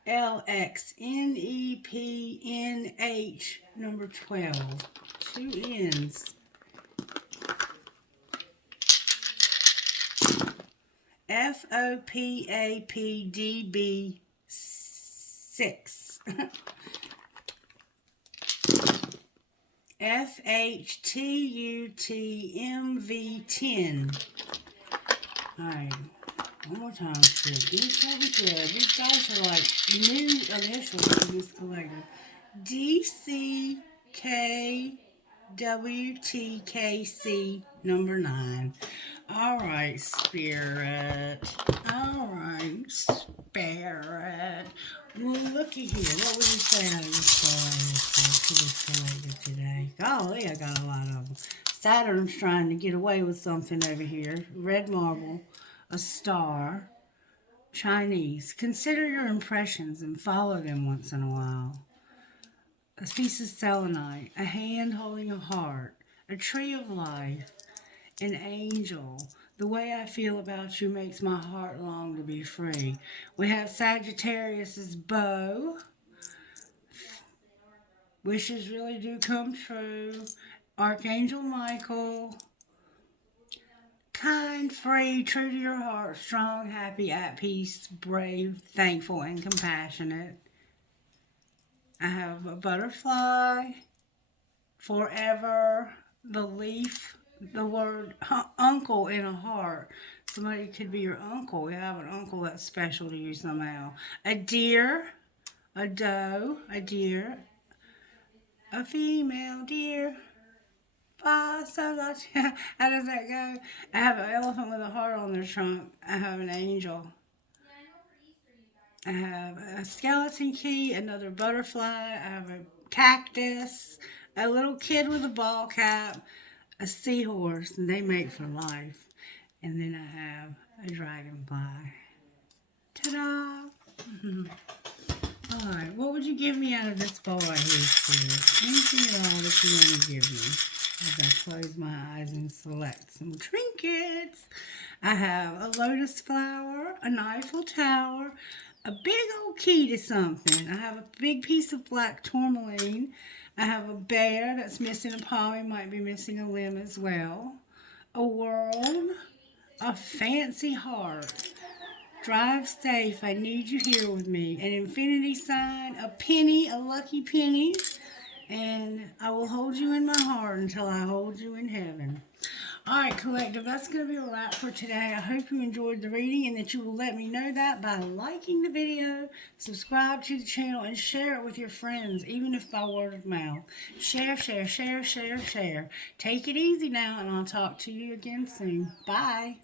LXNEPNH, number 12. 2 N's. FOPAPDB6. FHTUTMV10. Alright. One more time, kid. This will be good. These guys are like new initials to this collective. DCKWTKC number 9. All right, Spirit. All right, Spirit. Well, looky here. What would you say out of your story to this collective today? Golly, I got a lot of them. Saturn's trying to get away with something over here. Red marble, a star, Chinese. Consider your impressions and follow them once in a while. A piece of selenite, a hand holding a heart, a tree of life, an angel. The way I feel about you makes my heart long to be free. We have Sagittarius's bow. Wishes really do come true. Archangel Michael. Kind, free, true to your heart, strong, happy, at peace, brave, thankful, and compassionate. I have a butterfly, forever, the leaf, the word uncle in a heart. Somebody could be your uncle. You have an uncle that's special to you somehow. A deer, a doe, a deer, a female deer. So much. How does that go? I have an elephant with a heart on their trunk. I have an angel. I have a skeleton key, another butterfly. I have a cactus, a little kid with a ball cap, a seahorse, and they make for life. And then I have a dragonfly. Ta-da! All right, what would you give me out of this bowl right here, Spirit? Anything at all that you want to give me? As I close my eyes and select some trinkets. I have a lotus flower, an Eiffel Tower, a big old key to something. I have a big piece of black tourmaline. I have a bear that's missing a paw. He might be missing a limb as well. A world, a fancy heart. Drive safe. I need you here with me. An infinity sign, a penny, a lucky penny. And I will hold you in my heart until I hold you in heaven. All right, collective, that's going to be a wrap for today. I hope you enjoyed the reading and that you will let me know that by liking the video, subscribe to the channel, and share it with your friends, even if by word of mouth. Share, share, share, share, share. Take it easy now, and I'll talk to you again soon. Bye.